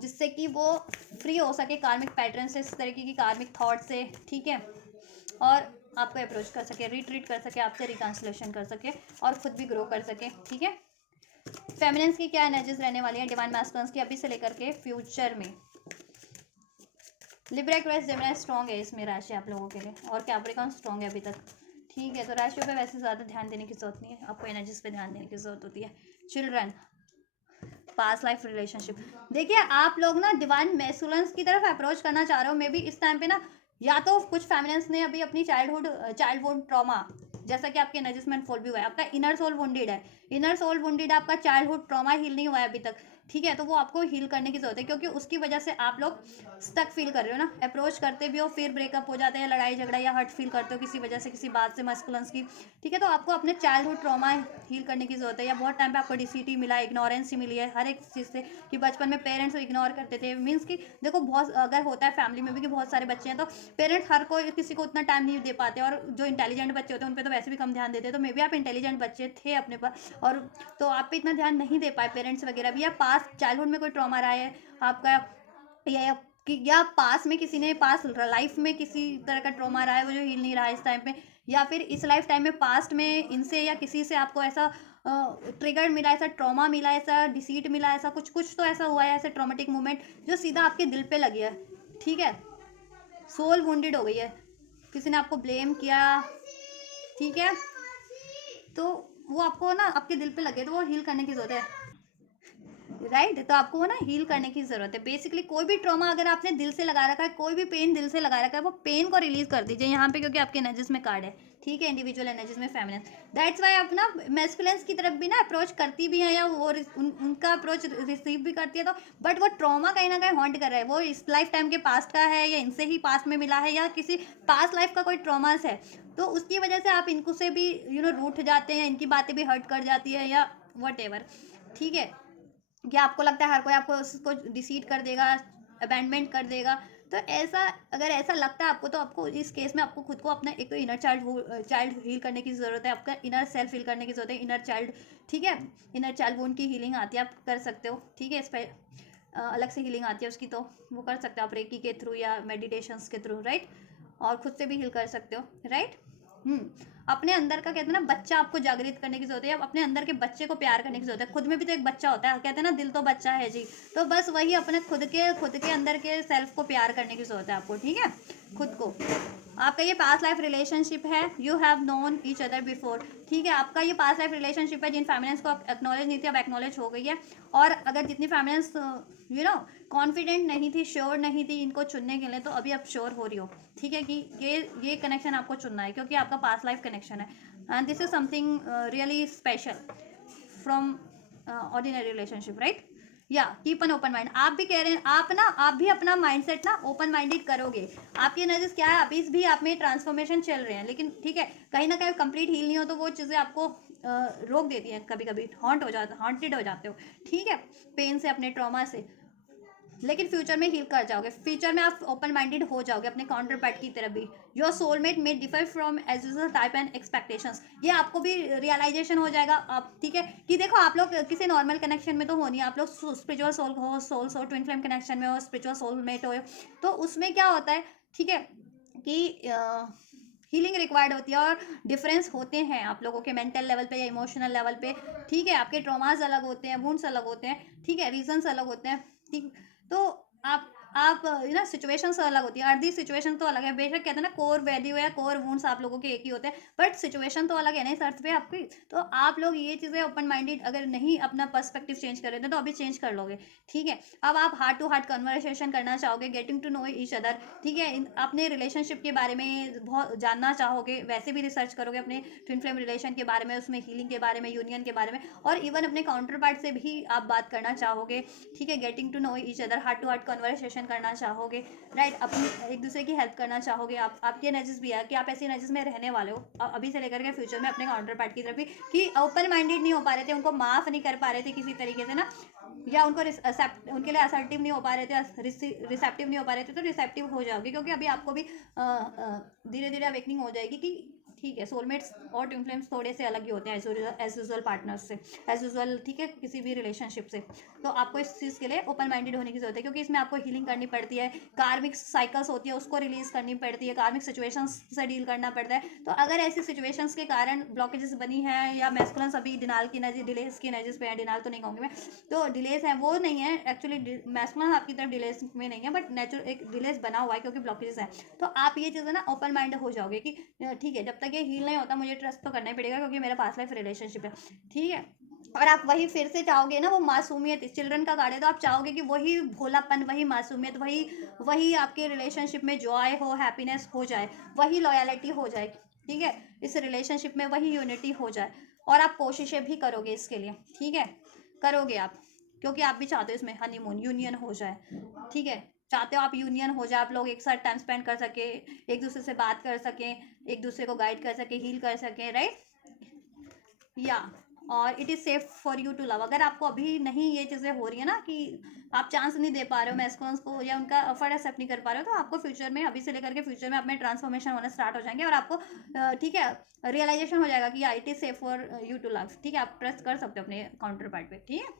जिससे कि वो फ्री हो सके कार्मिक पैटर्न से, इस तरीके की कार्मिक थॉट से, ठीक है, और आपको अप्रोच कर सके, रिट्रीट कर सके, आपसे रिकॉन्सिलेशन कर सके और खुद भी ग्रो कर सके, ठीक है। फेमिनिन्स की क्या एनर्जीज रहने वाली है डिवाइन मैस्कुलिन्स की अभी से लेकर के फ्यूचर में। लिब्रा, एक्वेरियस, जेमिनी स्ट्रॉन्ग है इसमें राशि आप लोगों के लिए, और कैप्रिकॉर्न स्ट्रॉन्ग है अभी तक, ठीक है। तो राशियों पे वैसे ज़्यादा ध्यान देने की जरूरत नहीं है, आपको एनर्जीज पे ध्यान देने की जरूरत होती है। चिल्ड्रन, पास्ट लाइफ रिलेशनशिप, देखिए आप लोग ना डिवाइन मैस्कुलिन्स की तरफ अप्रोच करना चाह रहे हो मे बी इस टाइम पे ना, या तो कुछ फेमिनिन्स ने अभी अपनी चाइल्डहुड ट्रॉमा, जैसा कि आपके एनर्जीज में अनफोल्ड भी हुआ है, आपका इनर सोल वुंडेड है, इनर सोल वुंडेड, आपका चाइल्डहुड ट्रॉमा हील नहीं हुआ है अभी तक, ठीक है। तो वो आपको हील करने की जरूरत है, क्योंकि उसकी वजह से आप लोग स्टक फील कर रहे हो ना, अप्रोच करते भी हो फिर ब्रेकअप हो जाता है, या लड़ाई झगड़ा या हर्ट फील करते हो किसी वजह से, किसी बात से मैस्कुलिन्स की, ठीक है। तो आपको अपने चाइल्डहुड ट्रॉमा हील करने की जरूरत है, या बहुत टाइम पे आपको डिसीटी मिला, इग्नोरेंस ही मिली है हर एक चीज़ से, कि बचपन में पेरेंट्स इग्नोर करते थे, मीन्स कि देखो बहुत अगर होता है फैमिली में भी कि बहुत सारे बच्चे हैं तो पेरेंट्स हर कोई किसी को उतना टाइम नहीं दे पाते, और जो इंटेलिजेंट बच्चे होते हैं उन पर तो वैसे भी कम ध्यान देते हैं, तो मे बी आप इंटेलिजेंट बच्चे थे अपने पास, और तो आप पे इतना ध्यान नहीं दे पाए पेरेंट्स वगैरह भी, या पास चाइल्डहुड में कोई ट्रॉमा रहा है आपका, या पास में किसी ने पास लाइफ में किसी तरह का ट्रॉमा रहा है वो जो हील नहीं रहा है इस टाइम पे, या फिर इस लाइफ टाइम में पास्ट में इनसे या किसी से आपको ऐसा ट्रिगर मिला, ऐसा ट्रॉमा मिला, ऐसा डिसीट मिला, ऐसा कुछ कुछ तो ऐसा हुआ है, ऐसा ट्रॉमेटिक मोमेंट जो सीधा आपके दिल पे लगी है, ठीक है, सोल वुंडेड हो गई है, किसी ने आपको ब्लेम किया, ठीक है, तो वो आपको ना आपके दिल पे लगे, तो वो हील करने की जरूरत है, राइट। तो आपको ना हील करने की जरूरत है। बेसिकली कोई भी ट्रॉमा अगर आपने दिल से लगा रखा है, कोई भी पेन दिल से लगा रखा है, वो पेन को रिलीज कर दीजिए यहाँ पे, क्योंकि आपके एनर्जीज में कार्ड है, ठीक है, इंडिविजुअल एनर्जीज में फेमिनिन, दैट्स वाई आप ना मैस्कुलिन्स की तरफ भी ना अप्रोच करती भी है, या वो उनका अप्रोच रिसीव भी करती है, तो बट वो ट्रॉमा कहीं ना कहीं हॉन्ट कर रहा है, वो इस लाइफ टाइम के पास्ट का है, या इनसे ही पास्ट में मिला है, या किसी पास्ट लाइफ का कोई ट्रॉमास है, तो उसकी वजह से आप इनको से भी रूठ जाते हैं, इनकी बातें भी हर्ट कर जाती है, या वट एवर, ठीक है। क्या आपको लगता है हर कोई आपको उसको डिसीट कर देगा, अबैंडमेंट कर देगा, तो ऐसा अगर ऐसा लगता है आपको, तो आपको इस केस में आपको खुद को अपना एक तो इनर चाइल्ड हील करने की ज़रूरत है, आपका इनर सेल्फ हील करने की ज़रूरत है, इनर चाइल्ड, ठीक है, इनर चाइल्ड वुंड की हीलिंग आती है, आप कर सकते हो, ठीक है, इस पर अलग से हीलिंग आती है उसकी, तो वो कर सकते हो आप रेकी के थ्रू या मेडिटेशंस के थ्रू, राइट, और खुद से भी हील कर सकते हो, राइट। अपने अंदर का कहते हैं ना बच्चा आपको जागृत करने की जरूरत है, अपने अंदर के बच्चे को प्यार करने की जरूरत है, खुद में भी तो एक बच्चा होता है, कहते हैं ना दिल तो बच्चा है जी, तो बस वही अपने खुद के अंदर के सेल्फ को प्यार करने की जरूरत है आपको, ठीक है, खुद को। आपका ये पास्ट लाइफ रिलेशनशिप है, you have known each other before, ठीक है, आपका ये पास्ट लाइफ रिलेशनशिप है, जिन फैमिलीज को एक्नॉलेज नहीं थी अब एक्नॉलेज हो गई है, और अगर जितनी फैमिलीज कॉन्फिडेंट नहीं थी, श्योर नहीं थी इनको चुनने के लिए, तो अभी आप श्योर हो रही हो, ठीक है, कि ये कनेक्शन आपको चुनना है, क्योंकि आपका पास्ट लाइफ कनेक्शन है, and this is something really special from ordinary relationship, right. या कीप एन ओपन माइंड, आप भी कह रहे हैं, आप भी अपना माइंडसेट ना ओपन माइंडेड करोगे, आपकी एनर्जीज क्या है, अभी भी आप में ट्रांसफॉर्मेशन चल रहे हैं, लेकिन ठीक है, कहीं ना कहीं कंप्लीट हील नहीं हो, तो वो चीज़ें आपको रोक देती हैं, कभी कभी हॉन्टेड हो जाते हो, ठीक है, पेन से, अपने ट्रॉमा से। लेकिन फ्यूचर में हील कर जाओगे, फ्यूचर में आप ओपन माइंडेड हो जाओगे अपने काउंटर पार्ट की तरफ भी। Your soulmate may differ from as usual type and expectations, ये आपको भी रियलाइजेशन हो जाएगा आप, ठीक है, कि देखो आप लोग किसी नॉर्मल कनेक्शन में तो हो नहीं, आप लोग स्पिरिचुअल सोल हो, सोल ट्विन फ्लेम कनेक्शन में हो, स्पिरिचुअल सोलमेट हो, तो उसमें क्या होता है, ठीक है, कि हीलिंग रिक्वायर्ड होती है और डिफरेंस होते हैं आप लोगों के मेंटल लेवल पे या इमोशनल लेवल पे, ठीक है, आपके ट्रॉमास अलग होते हैं, वुंड्स अलग होते हैं, ठीक है, रीजंस अलग होते हैं, ठीक। तो आप ना सिचुएशंस अलग होती है, अर्धी सिचुएशन तो अलग है, बेशक कहते हैं ना कोर वैल्यू या कोर वुंड्स आप लोगों के एक ही होते हैं, बट सिचुएशन तो अलग है ना इस अर्थ पे आपकी। तो आप लोग ये चीज़ें ओपन माइंडेड अगर नहीं अपना पर्सपेक्टिव चेंज कर रहे थे तो अभी चेंज कर लोगे, ठीक है। अब आप हार्ट टू हार्ट कन्वर्सेशन करना चाहोगे, getting to know each other, ठीक है, अपने रिलेशनशिप के बारे में बहुत जानना चाहोगे, वैसे भी रिसर्च करोगे अपने ट्विन फ्लेम रिलेशन के बारे में, उसमें हीलिंग के बारे में, यूनियन के बारे में, और इवन अपने काउंटर पार्ट से भी आप बात करना चाहोगे, ठीक है, getting to know each other, heart to heart conversation करना चाहोगे, राइट, अपनी एक दूसरे की हेल्प करना चाहोगे। आपकी एनर्जीज भी है कि आप ऐसी एनर्जीज में रहने वाले हो अभी से लेकर के फ्यूचर में अपने काउंटर पार्ट की तरफ भी, कि ओपन माइंडेड नहीं हो पा रहे थे, उनको माफ नहीं कर पा रहे थे किसी तरीके से ना, या उनको उनके लिए असर्टिव नहीं हो पा रहे थे, रिसेप्टिव नहीं हो पा रहे थे, तो रिसेप्टिव हो जाओगे, क्योंकि अभी आपको भी धीरे धीरे अवेकनिंग हो जाएगी कि ठीक है, सोलमेट्स और ट्विन फ्लेम्स थोड़े से अलग ही होते हैं एज यूजुअल पार्टनर्स से, एज यूजुअल, ठीक है, किसी भी रिलेशनशिप से। तो आपको इस चीज़ के लिए ओपन माइंडेड होने की जरूरत है, क्योंकि इसमें आपको हीलिंग करनी पड़ती है, कार्मिक साइकिल्स होती है उसको रिलीज करनी पड़ती है, कार्मिक सिचुएशंस से डील करना पड़ता है। तो अगर ऐसी सिचुएशंस के कारण ब्लॉकेजेस बनी है, या मैस्कुलिन्स अभी डिनाल की एनर्जी, डिलेस की एनर्जीज पे है, डिनाल तो नहीं कहूँगी मैं, तो डिलेस है, वो नहीं है एक्चुअली, मैस्कुलिन आपकी तरफ डिलेस में नहीं है, बट नेचुरल एक डिलेस बना हुआ है क्योंकि ब्लॉकेजेस है। तो आप ये चीज़ें ना ओपन माइंड हो जाओगे कि ठीक है, जब तक ये हील नहीं होता मुझे ट्रस्ट तो करना ही पड़ेगा, क्योंकि मेरा पास्ट लाइफ रिलेशनशिप है, ठीक है। और आप वही फिर से चाहोगे ना, वो मासूमियत, चिल्ड्रन का कार्ड है, तो आप चाहोगे कि वही भोलापन, वही मासूमियत, वही वही आपके रिलेशनशिप में जॉय हो, हैप्पीनेस हो जाए, वही लॉयलिटी हो जाए, ठीक है, इस रिलेशनशिप में वही यूनिटी हो जाए। और आप कोशिशें भी करोगे इसके लिए, ठीक है, करोगे आप, क्योंकि आप भी चाहते हो इसमें हनीमून यूनियन हो जाए, ठीक है, चाहते हो आप यूनियन हो जाए, आप लोग एक साथ टाइम स्पेंड कर सके, एक दूसरे से बात कर सकें, एक दूसरे को गाइड कर सके, हील कर सकें, राइट, या और it is safe for you to love. अगर आपको अभी नहीं ये चीज़ें हो रही है ना, कि आप चांस नहीं दे पा रहे हो मैस्कुलिन्स को, या उनका एफर्ट एक्सेप्ट नहीं कर पा रहे हो, तो आपको फ्यूचर में, अभी से लेकर के फ्यूचर में अपने ट्रांसफॉर्मेशन होना स्टार्ट हो जाएंगे, और आपको ठीक है, रियलाइजेशन हो जाएगा कि it is safe for you to love, ठीक है, आप ट्रस्ट कर सकते हो अपने काउंटर पार्ट पे, ठीक है,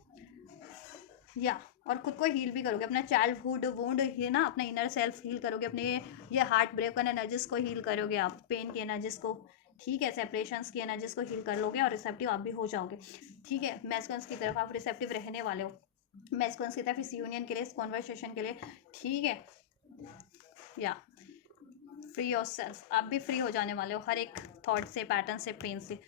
या और खुद को हील भी करोगे, अपना चाइल्डहुड वुंड है ना, अपना इनर सेल्फ हील करोगे, अपने ये हार्ट ब्रेकन एनर्जीज को हील करोगे आप, पेन की एनर्जीज को, ठीक है, सेपरेशंस की एनर्जीज को हील कर लोगे, और रिसेप्टिव आप भी हो जाओगे, ठीक है, मैस्कुलिन्स की तरफ आप रिसेप्टिव रहने वाले हो, मैस्कुलिन्स की तरफ इस यूनियन के लिए, इस कॉन्वर्सेशन के लिए, ठीक है, या फ्री योर सेल्फ, आप भी फ्री हो जाने वाले हो हर एक थॉट से, पैटर्न से, पेन से,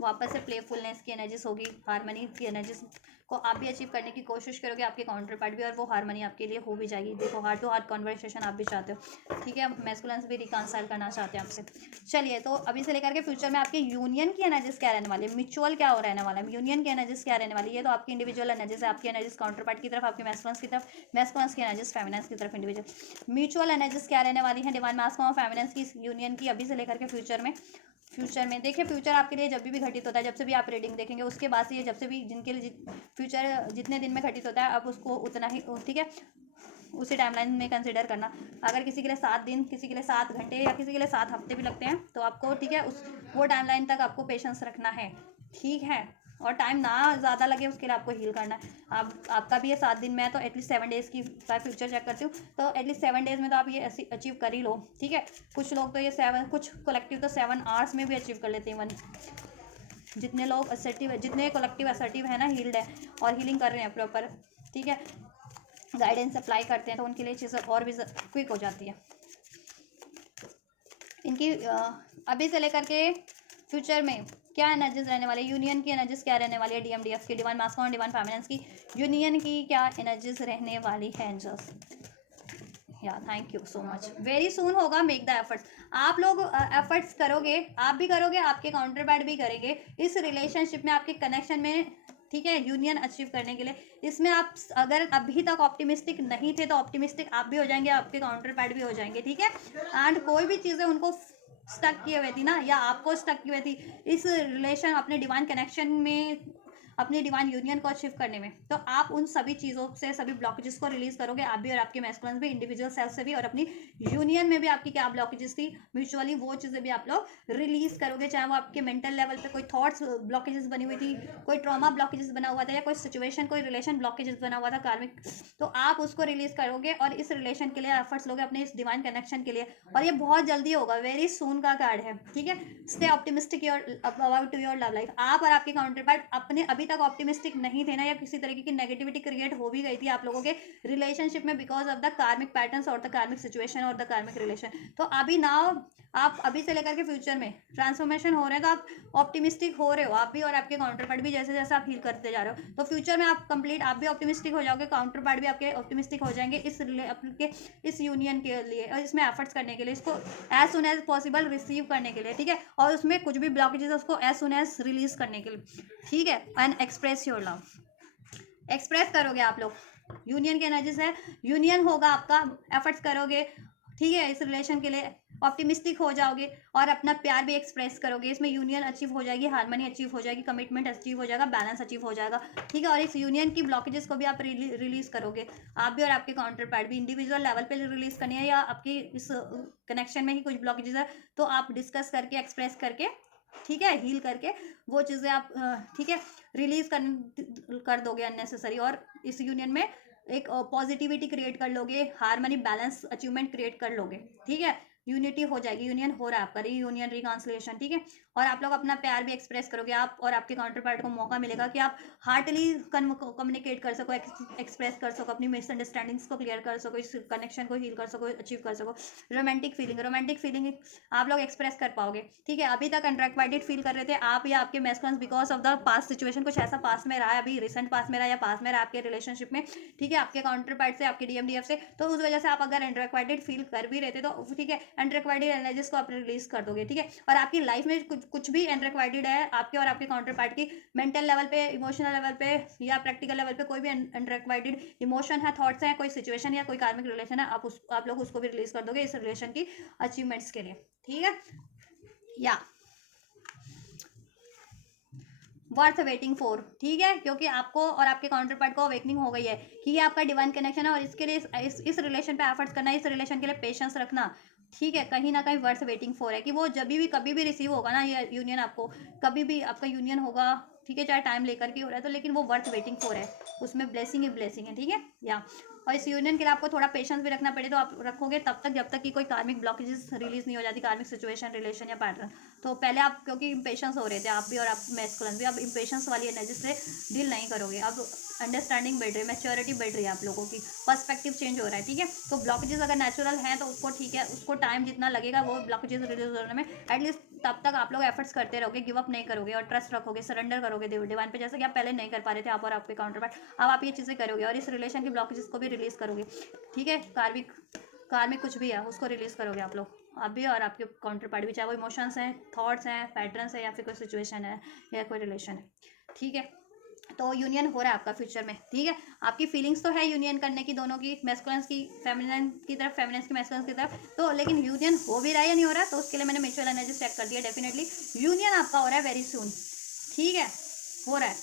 वापस से प्लेफुलनेस की एनर्जीज होगी, हारमनी की एनर्जीज को आप भी अचीव करने की कोशिश करोगे, आपके काउंटर पार्ट भी, और वो हारमनी आपके लिए हो भी जाएगी। देखो, हार्ट टू हार्ट कॉन्वर्सेशन आप भी चाहते हो, ठीक है, मैस्कुलिन्स भी रिकॉन्साइल करना चाहते हैं आपसे। चलिए, तो अभी से लेकर के फ्यूचर में आपके यूनियन की एनर्जीज क्या रहने वाली है, म्यूचुअल क्या हो रहने वाला है, यूनियन की एनर्जीज क्या रहने वाली है, ये तो आपकी इंडिविजुअल एनर्जीज है, आपकी एनर्जीज काउंटर पार्ट की तरफ, आपके मैस्कुलिन्स की तरफ, मैस्कुलिन्स की एनर्जीज फेमिनिन्स की तरफ, इंडिविजुअल म्यूचुअल एनर्जीज क्या रहने वाली है, डिवाइन मास्कुलिन और फेमिनिन्स की यूनियन की, अभी से लेकर के फ्यूचर में देखिए, फ्यूचर आपके लिए जब भी घटित होता है, जब से भी आप रीडिंग देखेंगे उसके बाद से, ये जब से भी जिनके लिए फ्यूचर जितने दिन में घटित होता है, आप उसको उतना ही, ठीक है, उसी टाइमलाइन में कंसिडर करना। अगर किसी के लिए 7 दिन, किसी के लिए 7 घंटे, या किसी के लिए 7 हफ्ते भी लगते हैं, तो आपको, ठीक है, वो टाइमलाइन तक आपको पेशेंस रखना है, ठीक है, और टाइम ना ज़्यादा लगे उसके लिए आपको हील करना है। आपका भी ये 7 दिन में है, तो एटलीस्ट 7 डेज़ की फ्यूचर चेक करती हूँ, तो एटलीस्ट 7 डेज़ में तो आप ये अचीव कर ही लो, ठीक है। कुछ लोग तो ये 7, कुछ कलेक्टिव तो 7 आवर्स में भी अचीव कर लेते हैं, इवन जितने लोग असर्टिव है, जितने कलेक्टिव असर्टिव है ना, हील्ड है और हीलिंग कर रहे हैं प्रॉपर, ठीक है, गाइडेंस अप्लाई करते हैं, तो उनके लिए चीज़ें और भी क्विक हो जाती है। इनकी अभी से लेकर के फ्यूचर में क्या एनर्जीज रहने वाली है, यूनियन की एनर्जीज क्या रहने वाली है, DMDF की, डिवाइन मास्कुलिन और डिवाइन फेमिनिन्स की यूनियन की क्या एनर्जीज रहने वाली है, एंजल्स, या thank you so much, very soon होगा, मेक द एफर्ट्स, आप लोग एफर्ट्स करोगे, आप भी करोगे, आपके काउंटर पार्ट भी करेंगे, इस रिलेशनशिप में, आपके कनेक्शन में, ठीक है, यूनियन अचीव करने के लिए। इसमें आप अगर अभी तक ऑप्टिमिस्टिक नहीं थे, तो ऑप्टिमिस्टिक आप भी हो जाएंगे, आपके काउंटर पार्ट भी हो जाएंगे, ठीक है, एंड कोई भी चीज़ें उनको स्टक किए हुए थी ना, या आपको स्टक किए हुए थी इस रिलेशन, अपने डिवाइन कनेक्शन में, अपनी डिवाइन यूनियन को अचीव करने में, तो आप उन सभी चीज़ों से, सभी ब्लॉकेजेस को रिलीज करोगे, आप भी और आपके मैस्कुलिन्स भी, इंडिविजुअल सेल्फ से भी, और अपनी यूनियन में भी आपकी क्या ब्लॉकेजेस थी म्यूचुअली, वो चीज़ें भी आप लोग रिलीज करोगे। चाहे वो आपके मेंटल लेवल पे कोई थॉट्स ब्लॉकेजेस बनी हुई थी, कोई ट्रॉमा ब्लॉकेजेस बना हुआ था, या कोई सिचुएशन, कोई रिलेशन ब्लॉकेजेस बना हुआ था कार्मिक, तो आप उसको रिलीज करोगे और इस रिलेशन के लिए एफर्ट्स लोगे, अपने इस डिवाइन कनेक्शन के लिए। और ये बहुत जल्दी होगा, वेरी सून का कार्ड है, ठीक है। Stay optimistic your about your love life. आप और आपके काउंटर पार्ट अपने अभी तक ऑप्टिमिस्टिक नहीं थे ना, या किसी तरीके की नेगेटिविटी क्रिएट हो भी गई थी आप लोगों के रिलेशनशिप में बिकॉज ऑफ द कार्मिक पैटर्न्स और द कार्मिक सिचुएशन और द कार्मिक रिलेशन, तो अभी नाउ आप अभी से लेकर के फ्यूचर में ट्रांसफॉर्मेशन हो रहे हैं, तो आप ऑप्टिमिस्टिक हो रहे हो, आप भी और आपके काउंटर पार्ट भी, जैसे जैसे आप हील करते जा रहे हो, तो फ्यूचर में आप कंप्लीट, आप भी ऑप्टिमिस्टिक हो जाओगे, काउंटर पार्ट भी आपके ऑप्टिमिस्टिक हो जाएंगे आपके इस यूनियन के लिए, और इसमें एफर्ट्स करने के लिए, इसको as soon as possible receive करने के लिए, ठीक है, और उसमें कुछ भी ब्लॉकेजेस है उसको एज सुन एज रिलीज करने के लिए, ठीक है। And express your love, express करोगे आप लोग, यूनियन की एनर्जीज है, यूनियन होगा आपका, एफर्ट्स करोगे, ठीक है, इस रिलेशन के लिए ऑप्टिमिस्टिक हो जाओगे, और अपना प्यार भी एक्सप्रेस करोगे, इसमें यूनियन अचीव हो जाएगी, हार्मनी अचीव हो जाएगी, कमिटमेंट अचीव हो जाएगा, बैलेंस अचीव हो जाएगा, ठीक है। और इस यूनियन की ब्लॉकेजेस को भी आप रिलीज करोगे, आप भी और आपके काउंटर पार्ट भी, इंडिविजुअल लेवल पे रिलीज करनी है, या आपकी इस कनेक्शन में ही कुछ ब्लॉकेजेस है, तो आप डिस्कस करके, एक्सप्रेस करके, ठीक है, हील करके वो चीज़ें आप, ठीक है, रिलीज कर दोगे अननेसेसरी, और इस यूनियन में एक पॉजिटिविटी क्रिएट कर लोगे, हार्मनी, बैलेंस, अचीवमेंट क्रिएट कर लोगे, ठीक है। यूनिटी हो जाएगी, यूनियन हो रहा है आपका, रीयूनियन, रिकॉन्सिलिएशन, ठीक है। और आप लोग अपना प्यार भी एक्सप्रेस करोगे, आप और आपके काउंटर पार्ट को मौका मिलेगा कि आप हार्टली कम्युनिकेट कर सको, एक्सप्रेस कर सको, अपनी मिसअंडरस्टैंडिंग्स को क्लियर कर सको, इस कनेक्शन को हील कर सको, अचीव कर सको। रोमांटिक फीलिंग आप लोग एक्सप्रेस कर पाओगे, ठीक है। अभी तक अनरिक्वाइटेड फील कर रहे थे आप या आपके masculines because of the past situation, कुछ ऐसा पास में रहा है, अभी रिसेंट पास में रहा या पास में रहा आपके रिलेशनशिप में, ठीक है, आपके काउंटर पार्ट से, आपके डीएमडीएफ से, तो उस वजह से आप अगर अनरिक्वाइटेड फील कर भी रहे थे, तो ठीक है, अनरिक्वाइटेड एनर्जीज को आप रिलीज कर दोगे, ठीक है। और आपकी लाइफ में कुछ भी अनरिक्वाइटेड है आपके और आपके काउंटर पार्ट की, मेंटल लेवल पे, इमोशनल लेवल पे, या प्रैक्टिकल लेवल पे कोई भी अनरिक्वाइटेड इमोशन है, थॉट्स है, कोई सिचुएशन या कोई कार्मिक रिलेशन है, आप लोग उसको भी रिलीज कर दोगे इस रिलेशन की अचीवमेंट्स के लिए, ठीक है। या वर्थ वेटिंग फॉर, ठीक है, क्योंकि आपको और आपके काउंटर पार्ट को अवेकनिंग हो गई है कि ये आपका डिवाइन कनेक्शन है, और इसके लिए इस रिलेशन पे एफर्ट्स करना, इस रिलेशन के लिए पेशेंस रखना, ठीक है, कहीं ना कहीं वर्थ वेटिंग फॉर है कि वो जब भी कभी भी रिसीव होगा ना, ये यूनियन आपको कभी भी आपका यूनियन होगा, ठीक है, चाहे टाइम लेकर के हो रहा है तो, लेकिन वो वर्थ वेटिंग फॉर है, उसमें ब्लेसिंग ही ब्लेसिंग है, ठीक है। या और इस यूनियन के लिए आपको थोड़ा पेशेंस भी रखना पड़े, तो आप रखोगे तब तक जब तक कि कोई कार्मिक ब्लॉकेजेस रिलीज नहीं हो जाती, कार्मिक सिचुएशन, रिलेशन या पैटर्न। तो पहले आप क्योंकि इम्पेशंस हो रहे थे, आप भी और आप मैस्कुलिन भी, अब इम्पेशंस वाली एनर्जी से डील नहीं करोगे, अब अंडरस्टैंडिंग बढ़ रही है, मैच्योरिटी बढ़ रही है आप लोगों की, पर्सपेक्टिव चेंज हो रहा है, ठीक है। तो ब्लॉकेजेस अगर नेचुरल हैं तो उसको, ठीक है, उसको टाइम जितना लगेगा वो ब्लॉकेजेस रिलीज होने में, एटलीस्ट तब तक आप लोग एफर्ट्स करते रहोगे, गिव अप नहीं करोगे, और ट्रस्ट रखोगे, सरेंडर करोगे डिवाइन पे, जैसे कि आप पहले नहीं कर पा रहे थे, आप और आपके काउंटर पार्ट, अब आप ये चीज़ें करोगे, और इस रिलेशन की ब्लॉकेजेस को भी रिलीज करोगे, ठीक है। कार्मिक कुछ भी है उसको रिलीज करोगे आप लोग, आप भी और आपके काउंटर पार्ट भी, चाहे वो इमोशंस हैं, थॉट्स हैं, पैटर्न्स है, या फिर कोई सिचुएशन है, या कोई रिलेशन है, ठीक है। तो यूनियन हो रहा है आपका फ्यूचर में, ठीक है। आपकी फीलिंग्स तो है यूनियन करने की, दोनों की, मैस्कुलिन्स की फेमिनिन की तरफ, फेमिनिन्स की मैस्कुलिन्स की तरफ, तो लेकिन यूनियन हो भी रहा है या नहीं हो रहा, तो उसके लिए मैंने म्यूचुअल एनर्जी चेक कर दिया, डेफिनेटली यूनियन आपका हो रहा है वेरी सून, ठीक है, हो रहा है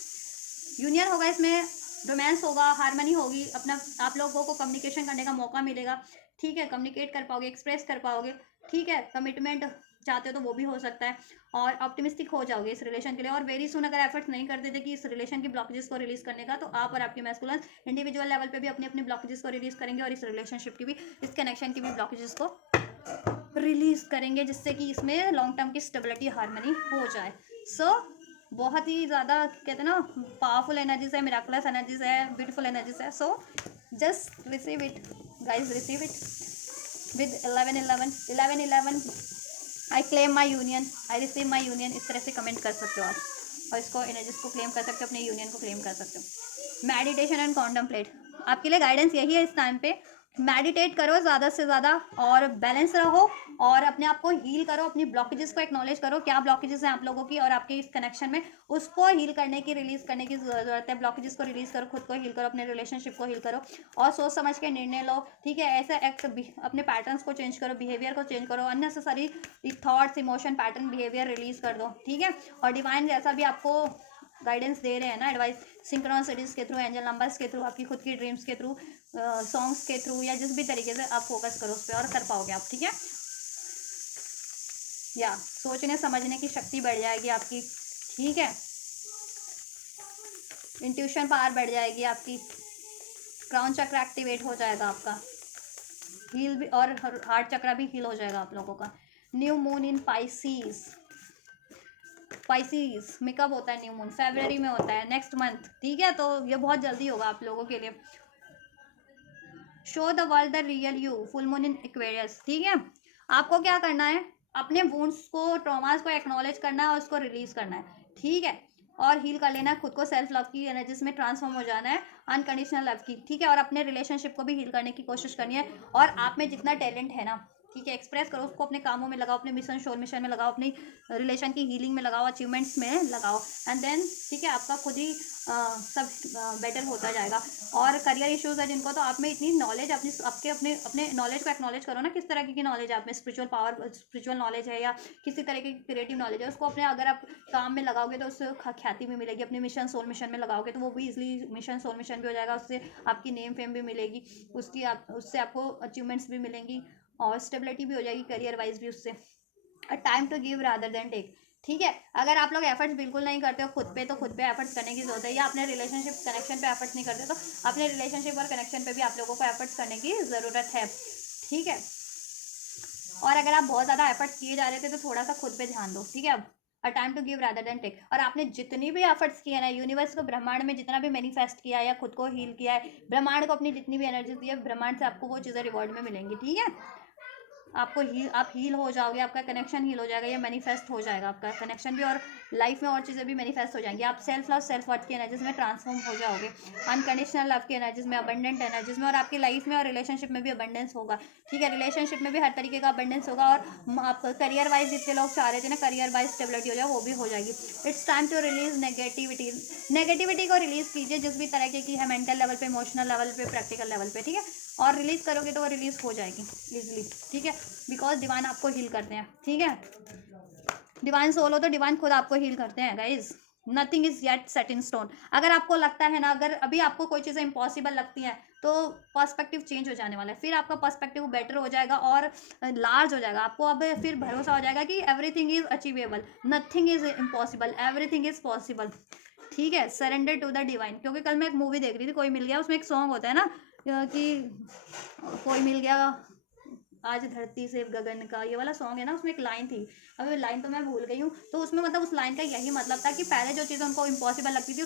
यूनियन होगा, इसमें रोमांस होगा, हार्मनी होगी, अपना आप लोगों को कम्युनिकेशन करने का मौका मिलेगा, ठीक है, कम्युनिकेट कर पाओगे, एक्सप्रेस कर पाओगे, ठीक है, कमिटमेंट चाहते हो तो वो भी हो सकता है, और ऑप्टिमिस्टिक हो जाओगे इस रिलेशन के लिए। और वेरी सुन अगर एफर्ट्स नहीं करते थे कि इस रिलेशन की ब्लॉकेजेस को रिलीज करने का, तो आप और आपके मैस्कुलिन इंडिविजुअल लेवल पे भी अपनी अपनी ब्लॉकेजेस को रिलीज करेंगे, और इस रिलेशनशिप की भी, इस कनेक्शन की भी ब्लॉकेजेस को रिलीज करेंगे, जिससे कि इसमें लॉन्ग टर्म की स्टेबिलिटी, हार्मनी हो जाए। सो बहुत ही ज़्यादा कहते हैं ना, पावरफुल एनर्जीज है, मिराकुलस एनर्जीज है, ब्यूटीफुल एनर्जीज है। So just receive it guys, receive it with 11 I claim my union, I receive my union, इस तरह से कमेंट कर सकते हो आप, और इसको एनर्जीज को क्लेम कर सकते हो, अपने यूनियन को क्लेम कर सकते हो। मेडिटेशन एंड कॉन्टम्पलेट, आपके लिए गाइडेंस यही है इस टाइम पे मेडिटेट करो ज़्यादा से ज़्यादा और बैलेंस रहो और अपने आप को हील करो, अपनी ब्लॉकेजेस को एक्नॉलेज करो, क्या ब्लॉकेजेस हैं आप लोगों की और आपके इस कनेक्शन में, उसको हील करने की, रिलीज करने की ज़रूरत है। ब्लॉकेजेस को रिलीज करो, खुद को हील करो, अपने रिलेशनशिप को हील करो और सोच समझ के निर्णय लो, ठीक है। ऐसा एक्ट, अपने पैटर्न्स को चेंज करो, बिहेवियर को चेंज करो, unnecessary thoughts, emotion, pattern, behaviour release कर दो, ठीक है। और डिवाइन जैसा भी आपको गाइडेंस दे रहे हैं ना, एडवाइस सिंक्रोनिसिटीज के थ्रू, एंजल नंबर्स के थ्रू, आपकी खुद की ड्रीम्स के थ्रू, सॉन्ग्स के थ्रू, या जिस भी तरीके से आप फोकस करो उस पर और कर पाओगे आप, ठीक है। या सोचने समझने की शक्ति बढ़ जाएगी आपकी, ठीक है। इंट्यूशन पावर बढ़ जाएगी आपकी, क्राउन चक्र एक्टिवेट हो जाएगा आपका, हील भी, और हार्ट चक्र भी हील हो जाएगा आप लोगों का। New moon in Pisces, Pisces में कब होता है न्यू मून? फरवरी में होता है, नेक्स्ट मंथ, ठीक है। तो ये बहुत जल्दी होगा आप लोगों के लिए। Show the world the real you, full moon in Aquarius, ठीक है। आपको क्या करना है? अपने वुंड्स को, ट्रॉमास को एक्नॉलेज करना है और उसको रिलीज करना है, ठीक है। और हील कर लेना है खुद को, सेल्फ लव की एनर्जीज में ट्रांसफॉर्म हो जाना है, अनकंडीशनल लव की, ठीक है। और अपने रिलेशनशिप को भी हील करने की कोशिश करनी है। और आप में जितना टैलेंट है ना, ठीक है, एक्सप्रेस करो उसको, अपने कामों में लगाओ, अपने मिशन, शोर मिशन में लगाओ, अपनी रिलेशन की हीलिंग में लगाओ, अचीवमेंट्स में लगाओ, एंड देन, ठीक है, आपका खुद ही सब बेटर होता जाएगा। और करियर इश्यूज है जिनको, तो आप में इतनी नॉलेज, अपने अपने नॉलेज को एक्नॉलेज करो ना, किस तरह की नॉलेज आप में, स्पिरिचुअल पावर, स्पिरिचुअल नॉलेज है या किसी तरह की क्रिएटिव नॉलेज है, उसको अपने अगर आप काम में लगाओगे तो उससे ख्याति भी मिलेगी। अपने मिशन, सोल मिशन में लगाओगे तो वो भी इजिली मिशन, सोल मिशन भी हो जाएगा, उससे आपकी नेम फेम भी मिलेगी, उससे आपको अचीवमेंट्स भी मिलेंगी और स्टेबिलिटी भी हो जाएगी करियर वाइज भी उससे। A time to give rather than take, ठीक है। अगर आप लोग एफर्ट्स बिल्कुल नहीं करते हो खुद पे, तो खुद पे एफर्ट्स करने की जरूरत है। या अपने रिलेशनशिप कनेक्शन पे एफर्ट्स नहीं करते, तो अपने रिलेशनशिप और कनेक्शन पे भी आप लोगों को एफर्ट्स करने की ज़रूरत है, ठीक है। और अगर आप बहुत ज़्यादा एफर्ट्स किए जा रहे थे तो थोड़ा सा खुद पे ध्यान दो, ठीक है। अब a time to give rather than take. और आपने जितनी भी एफर्ट्स किए ना, यूनिवर्स को, ब्रह्मांड में जितना भी मैनिफेस्ट किया है या खुद को हील किया है, ब्रह्मांड को अपनी जितनी भी एनर्जी दी है, ब्रह्मांड से आपको वो चीज़ें रिवॉर्ड में मिलेंगी, ठीक है। आपको आप हील हो जाओगे, आपका कनेक्शन हील हो जाएगा, ये मैनिफेस्ट हो जाएगा आपका कनेक्शन भी, और लाइफ में और चीज़ें भी मैनिफेस्ट हो जाएंगी। आप सेल्फ लव, सेल्फ वर्थ की एनर्जीज में ट्रांसफॉर्म हो जाओगे, अनकंडीशनल लव की एनर्जीज में, अबंडेंट एनर्जीज में, और आपकी लाइफ में और रिलेशनशिप में भी अबंडेंस होगा, ठीक है। रिलेशनशिप में भी हर तरीके का अबंडेंस होगा। और आप करियर वाइज जितने लोग चाह रहे थे ना, करियर वाइज स्टेबिलिटी हो जाए, वो भी हो जाएगी। It's time to release negativity, negativity को रिलीज कीजिए, जिस भी तरह की है, मेंटल लेवल पे, इमोशनल लेवल पे, प्रैक्टिकल लेवल पे, ठीक है। और रिलीज करोगे तो वो रिलीज हो जाएगी इजीली, ठीक है। बिकॉज डिवाइन आपको हील करते हैं, ठीक है। डिवाइन सोल हो तो डिवाइन खुद आपको हील करते हैं guys. Nothing is yet set in stone. अगर आपको लगता है ना, अगर अभी आपको कोई चीज़ें इम्पॉसिबल लगती हैं, तो पर्सपेक्टिव चेंज हो जाने वाला है, फिर आपका पर्सपेक्टिव बेटर हो जाएगा और लार्ज हो जाएगा। आपको अब फिर भरोसा हो जाएगा कि everything is achievable, nothing is impossible, everything is possible, ठीक है। Surrender to the divine. क्योंकि कल मैं एक मूवी देख रही थी, कोई मिल गया, उसमें एक सॉन्ग होता है ना, कि कोई मिल गया आज धरती से गगन का, ये वाला सॉन्ग है ना, उसमें एक लाइन थी, अभी लाइन तो मैं भूल गई हूँ। तो उसमें मतलब उस लाइन का यही मतलब था कि पहले जो चीज़ें उनको इम्पॉसिबल लगती थी,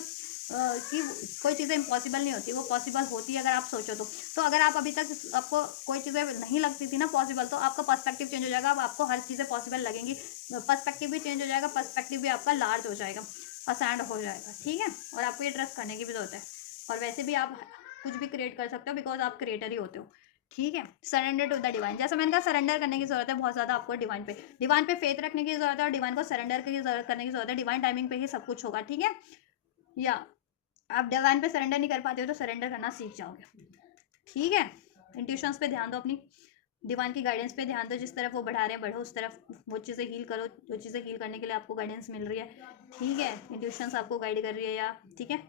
कि कोई चीज़ें इम्पॉसिबल नहीं होती, वो पॉसिबल होती है अगर आप सोचो तो अगर आप अभी तक आपको कोई चीज़ें नहीं लगती थी ना पॉसिबल, तो आपका पर्सपेक्टिव चेंज हो जाएगा, अब आपको हर चीज़ें पॉसिबल लगेंगी, पर्सपेक्टिव भी चेंज हो जाएगा, पर्सपेक्टिव भी आपका लार्ज हो जाएगा, असैंड हो जाएगा, ठीक है। और आपको ये ट्रस्ट करने की भी जरूरत है। और वैसे भी आप कुछ भी क्रिएट कर सकते हो, बिकॉज आप क्रिएटर ही होते हो, ठीक है। सरेंडर टू द डिवाइन, जैसे मैंने कहा, सरेंडर करने की जरूरत है बहुत ज़्यादा आपको डिवाइन पे फेथ रखने की जरूरत है, और डिवाइन को सरेंडर की जरूरत करने की जरूरत है। डिवाइन टाइमिंग पे ही सब कुछ होगा, ठीक है। या आप डिवाइन पे सरेंडर नहीं कर पाते हो तो सरेंडर करना सीख जाओगे, ठीक है। इंट्यूशंस पे ध्यान दो, अपनी डिवाइन की गाइडेंस पे ध्यान दो, जिस तरफ वो बढ़ा रहे हैं बढ़ो उस तरफ, वो चीज़ें हील करो, जो चीज़ें हील करने के लिए आपको गाइडेंस मिल रही है, ठीक है। इंट्यूशंस आपको गाइड कर रही है, या ठीक है।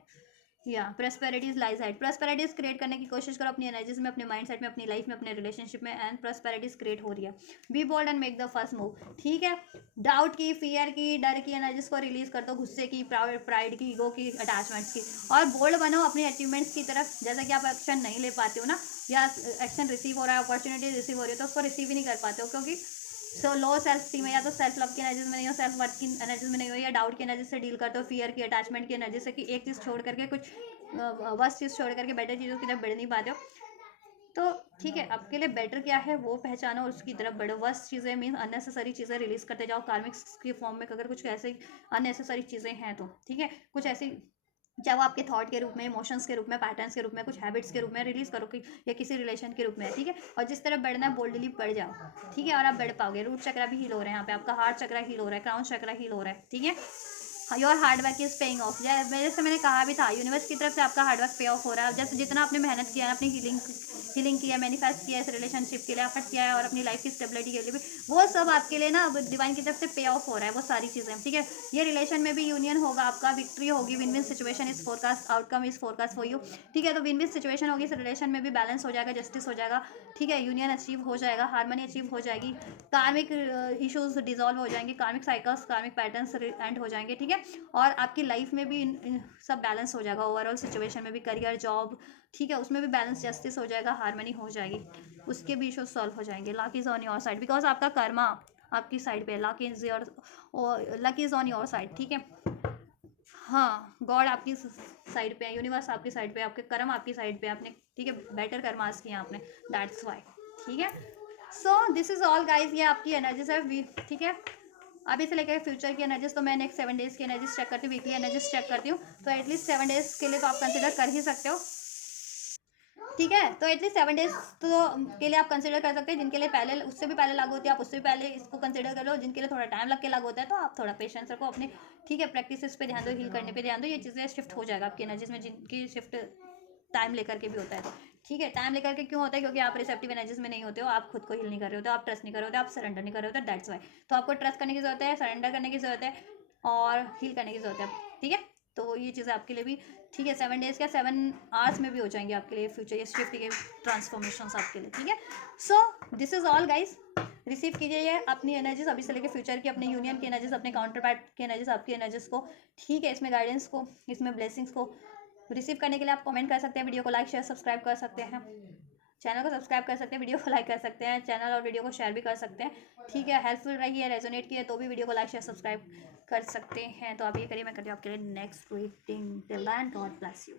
या prosperities lies hide, prosperities create करने की कोशिश करो अपनी एनर्जीज में, अपने माइंड सेट में, अपनी लाइफ में, अपने रिलेशनशिप में, एंड प्रॉस्पेरिटीज क्रिएट हो रही है। Be bold and make the first move, ठीक है। डाउट की, फियर की, डर की एनर्जीज को रिलीज कर दो, गुस्से की, प्राइड की, ईगो की, अटैचमेंट्स की, और बोल्ड बनो अपनी अचीवमेंट्स की तरफ। जैसा कि आप एक्शन नहीं ले पाते हो ना, या एक्शन रिसीव हो रहा है, अपॉर्चुनिटी रिसीव हो रही है, तो उसको रिसीव ही नहीं कर पाते हो, क्योंकि लो सेल्फ स्टीम है, या तो सेल्फ लव की एनर्जीज में नहीं हो, सेल्फ वर्थ की एनर्जीज में नहीं हो, या डाउट की एनर्जी से डील करते हो, फियर की, अटैचमेंट की एनर्जी से, कि एक चीज़ छोड़ करके, कुछ वर्स्ट चीज़ छोड़ करके बेटर चीज़ों की तरफ बढ़ नहीं पाते हो। तो ठीक है, आपके लिए बेटर क्या है वो पहचानो और उसकी तरफ बढ़ो। वर्स्ट चीज़ें मीन अननेसेसरी चीज़ें रिलीज करते जाओ कार्मिक्स के फॉर्म में, अगर कुछ ऐसे अननेसेसरी चीज़ें हैं तो, ठीक है। कुछ ऐसी चाहे वो आपके थॉट के रूप में, इमोशंस के रूप में, पैटर्न्स के रूप में, कुछ हैबिट्स के रूप में रिलीज करो कि या किसी रिलेशन के रूप में, ठीक है। और जिस तरह बढ़ना है बोल्डली बढ़ जाओ, ठीक है, और आप बढ़ पाओगे। रूट चक्रा भी हील हो रहा है यहाँ पे, आपका हार्ट चक्रा हील हो रहा है, क्राउन चक्रा हील हो रहा है, ठीक है। Your hard work is paying off. जैसे मैंने कहा भी था, यूनिवर्स की तरफ से आपका हार्ड वर्क पे ऑफ हो रहा है। जैसे जितना आपने मेहनत किया है, अपनी हीलिंग किया, मैनिफेस्ट किया, इस रिलेशनशिप के लिए एफर्ट किया है, और अपनी लाइफ की स्टेबिलिटी के लिए भी, वो सब आपके लिए ना अब डिवाइन की तरफ से पे ऑफ हो रहा है, वो सारी चीज़ें, ठीक है। ये रिलेशन में भी यूनियन होगा आपका, विक्ट्री होगी, win win situation is forecast, outcome is forecast for you, ठीक है। तो विन विन सिचुएशन होगी, इस रिलेशन में भी बैलेंस हो जाएगा, जस्टिस हो जाएगा, ठीक है, यूनियन अचीव हो जाएगा, हार्मनी अचीव हो जाएगी, कार्मिक इश्यूज डिजॉल्व हो जाएंगे, कार्मिक साइकिल्स, कार्मिक पैटर्न्स एंड हो जाएंगे, ठीक है। और आपकी लाइफ में भी इन सब बैलेंस हो जाएगा, ओवरऑल सिचुएशन में भी, करियर, जॉब, ठीक है, उसमें भी बैलेंस, जस्टिस हो जाएगा, हार्मनी हो जाएगी, उसके भी इश्यूज सॉल्व हो जाएंगे। Luck is on your side, because आपका कर्मा आपकी साइड पे, luck is on your side, ठीक है। हाँ, गॉड आपकी साइड पे है, यूनिवर्स आपकी साइड पे, आपके कर्म आपकी साइड पे, आपने, ठीक है, बेटर कर्मास किया आपने, दैट्स वाई, ठीक है। So this is all guys, ये आपकी एनर्जीज है, ठीक है। अभी से लेकर फ्यूचर की एनर्जीज तो मैं नेक्स्ट 7 डेज की एनर्जीज चेक करती हूँ, वीकली एनर्जीज चेक करती हूँ, तो एटलीस्ट 7 डेज के लिए तो आप कंसिडर कर ही सकते हो, ठीक है। तो एटलीस्ट 7 डेज तो के लिए आप कंसिडर कर सकते हैं, जिनके लिए पहले, उससे भी पहले लागू होती है, आप उससे भी पहले इसको कंसिडर कर लो, जिनके लिए थोड़ा टाइम लग के लागू होता है, तो आप थोड़ा पेशेंस रखो अपने, ठीक है, प्रैक्टिस पे ध्यान दो, हील करने पे ध्यान दो, ये चीज़ें शिफ्ट हो जाएगा आपकी एनर्जीज में, जिनकी शिफ्ट टाइम लेकर के भी होता है, ठीक है। टाइम लेकर के क्यों होता है? क्योंकि आप रिसेप्टिव एनर्जीज में नहीं होते हो, आप खुद को हील नहीं कर रहे होते, आप ट्रस्ट नहीं कर रहे होते, आप सरेंडर नहीं कर रहे होते, दैट्स वाई। तो आपको ट्रस्ट करने की जरूरत है, सरेंडर करने की जरूरत है, और हील करने की जरूरत है, ठीक है। तो ये चीज़ें आपके लिए भी, ठीक है, 7 डेज क्या 7 आवर्स में भी हो जाएंगे आपके लिए, फ्यूचर ये शिफ्ट के ट्रांसफॉर्मेशन आपके लिए, ठीक है। So this is all guys, receive कीजिए ये अपनी एनर्जीज अभी से लेकर फ्यूचर की, अपने यूनियन की एनर्जीज, अपने काउंटर पार्ट की एनर्जीज, आपकी एनर्जीज को, ठीक है, इसमें गाइडेंस को, इसमें ब्लेसिंग्स को रिसीव करने के लिए आप कमेंट कर सकते हैं, वीडियो को लाइक शेयर सब्सक्राइब कर सकते हैं, चैनल को सब्सक्राइब कर सकते हैं, वीडियो को लाइक कर सकते हैं, चैनल और वीडियो को शेयर भी कर सकते हैं, ठीक है। हेल्पफुल रही है, रेजोनेट की है तो भी वीडियो को लाइक शेयर सब्सक्राइब कर सकते हैं। तो आप ये करिए, मैं करती हूँ आपके लिए next reading. Till then God bless you.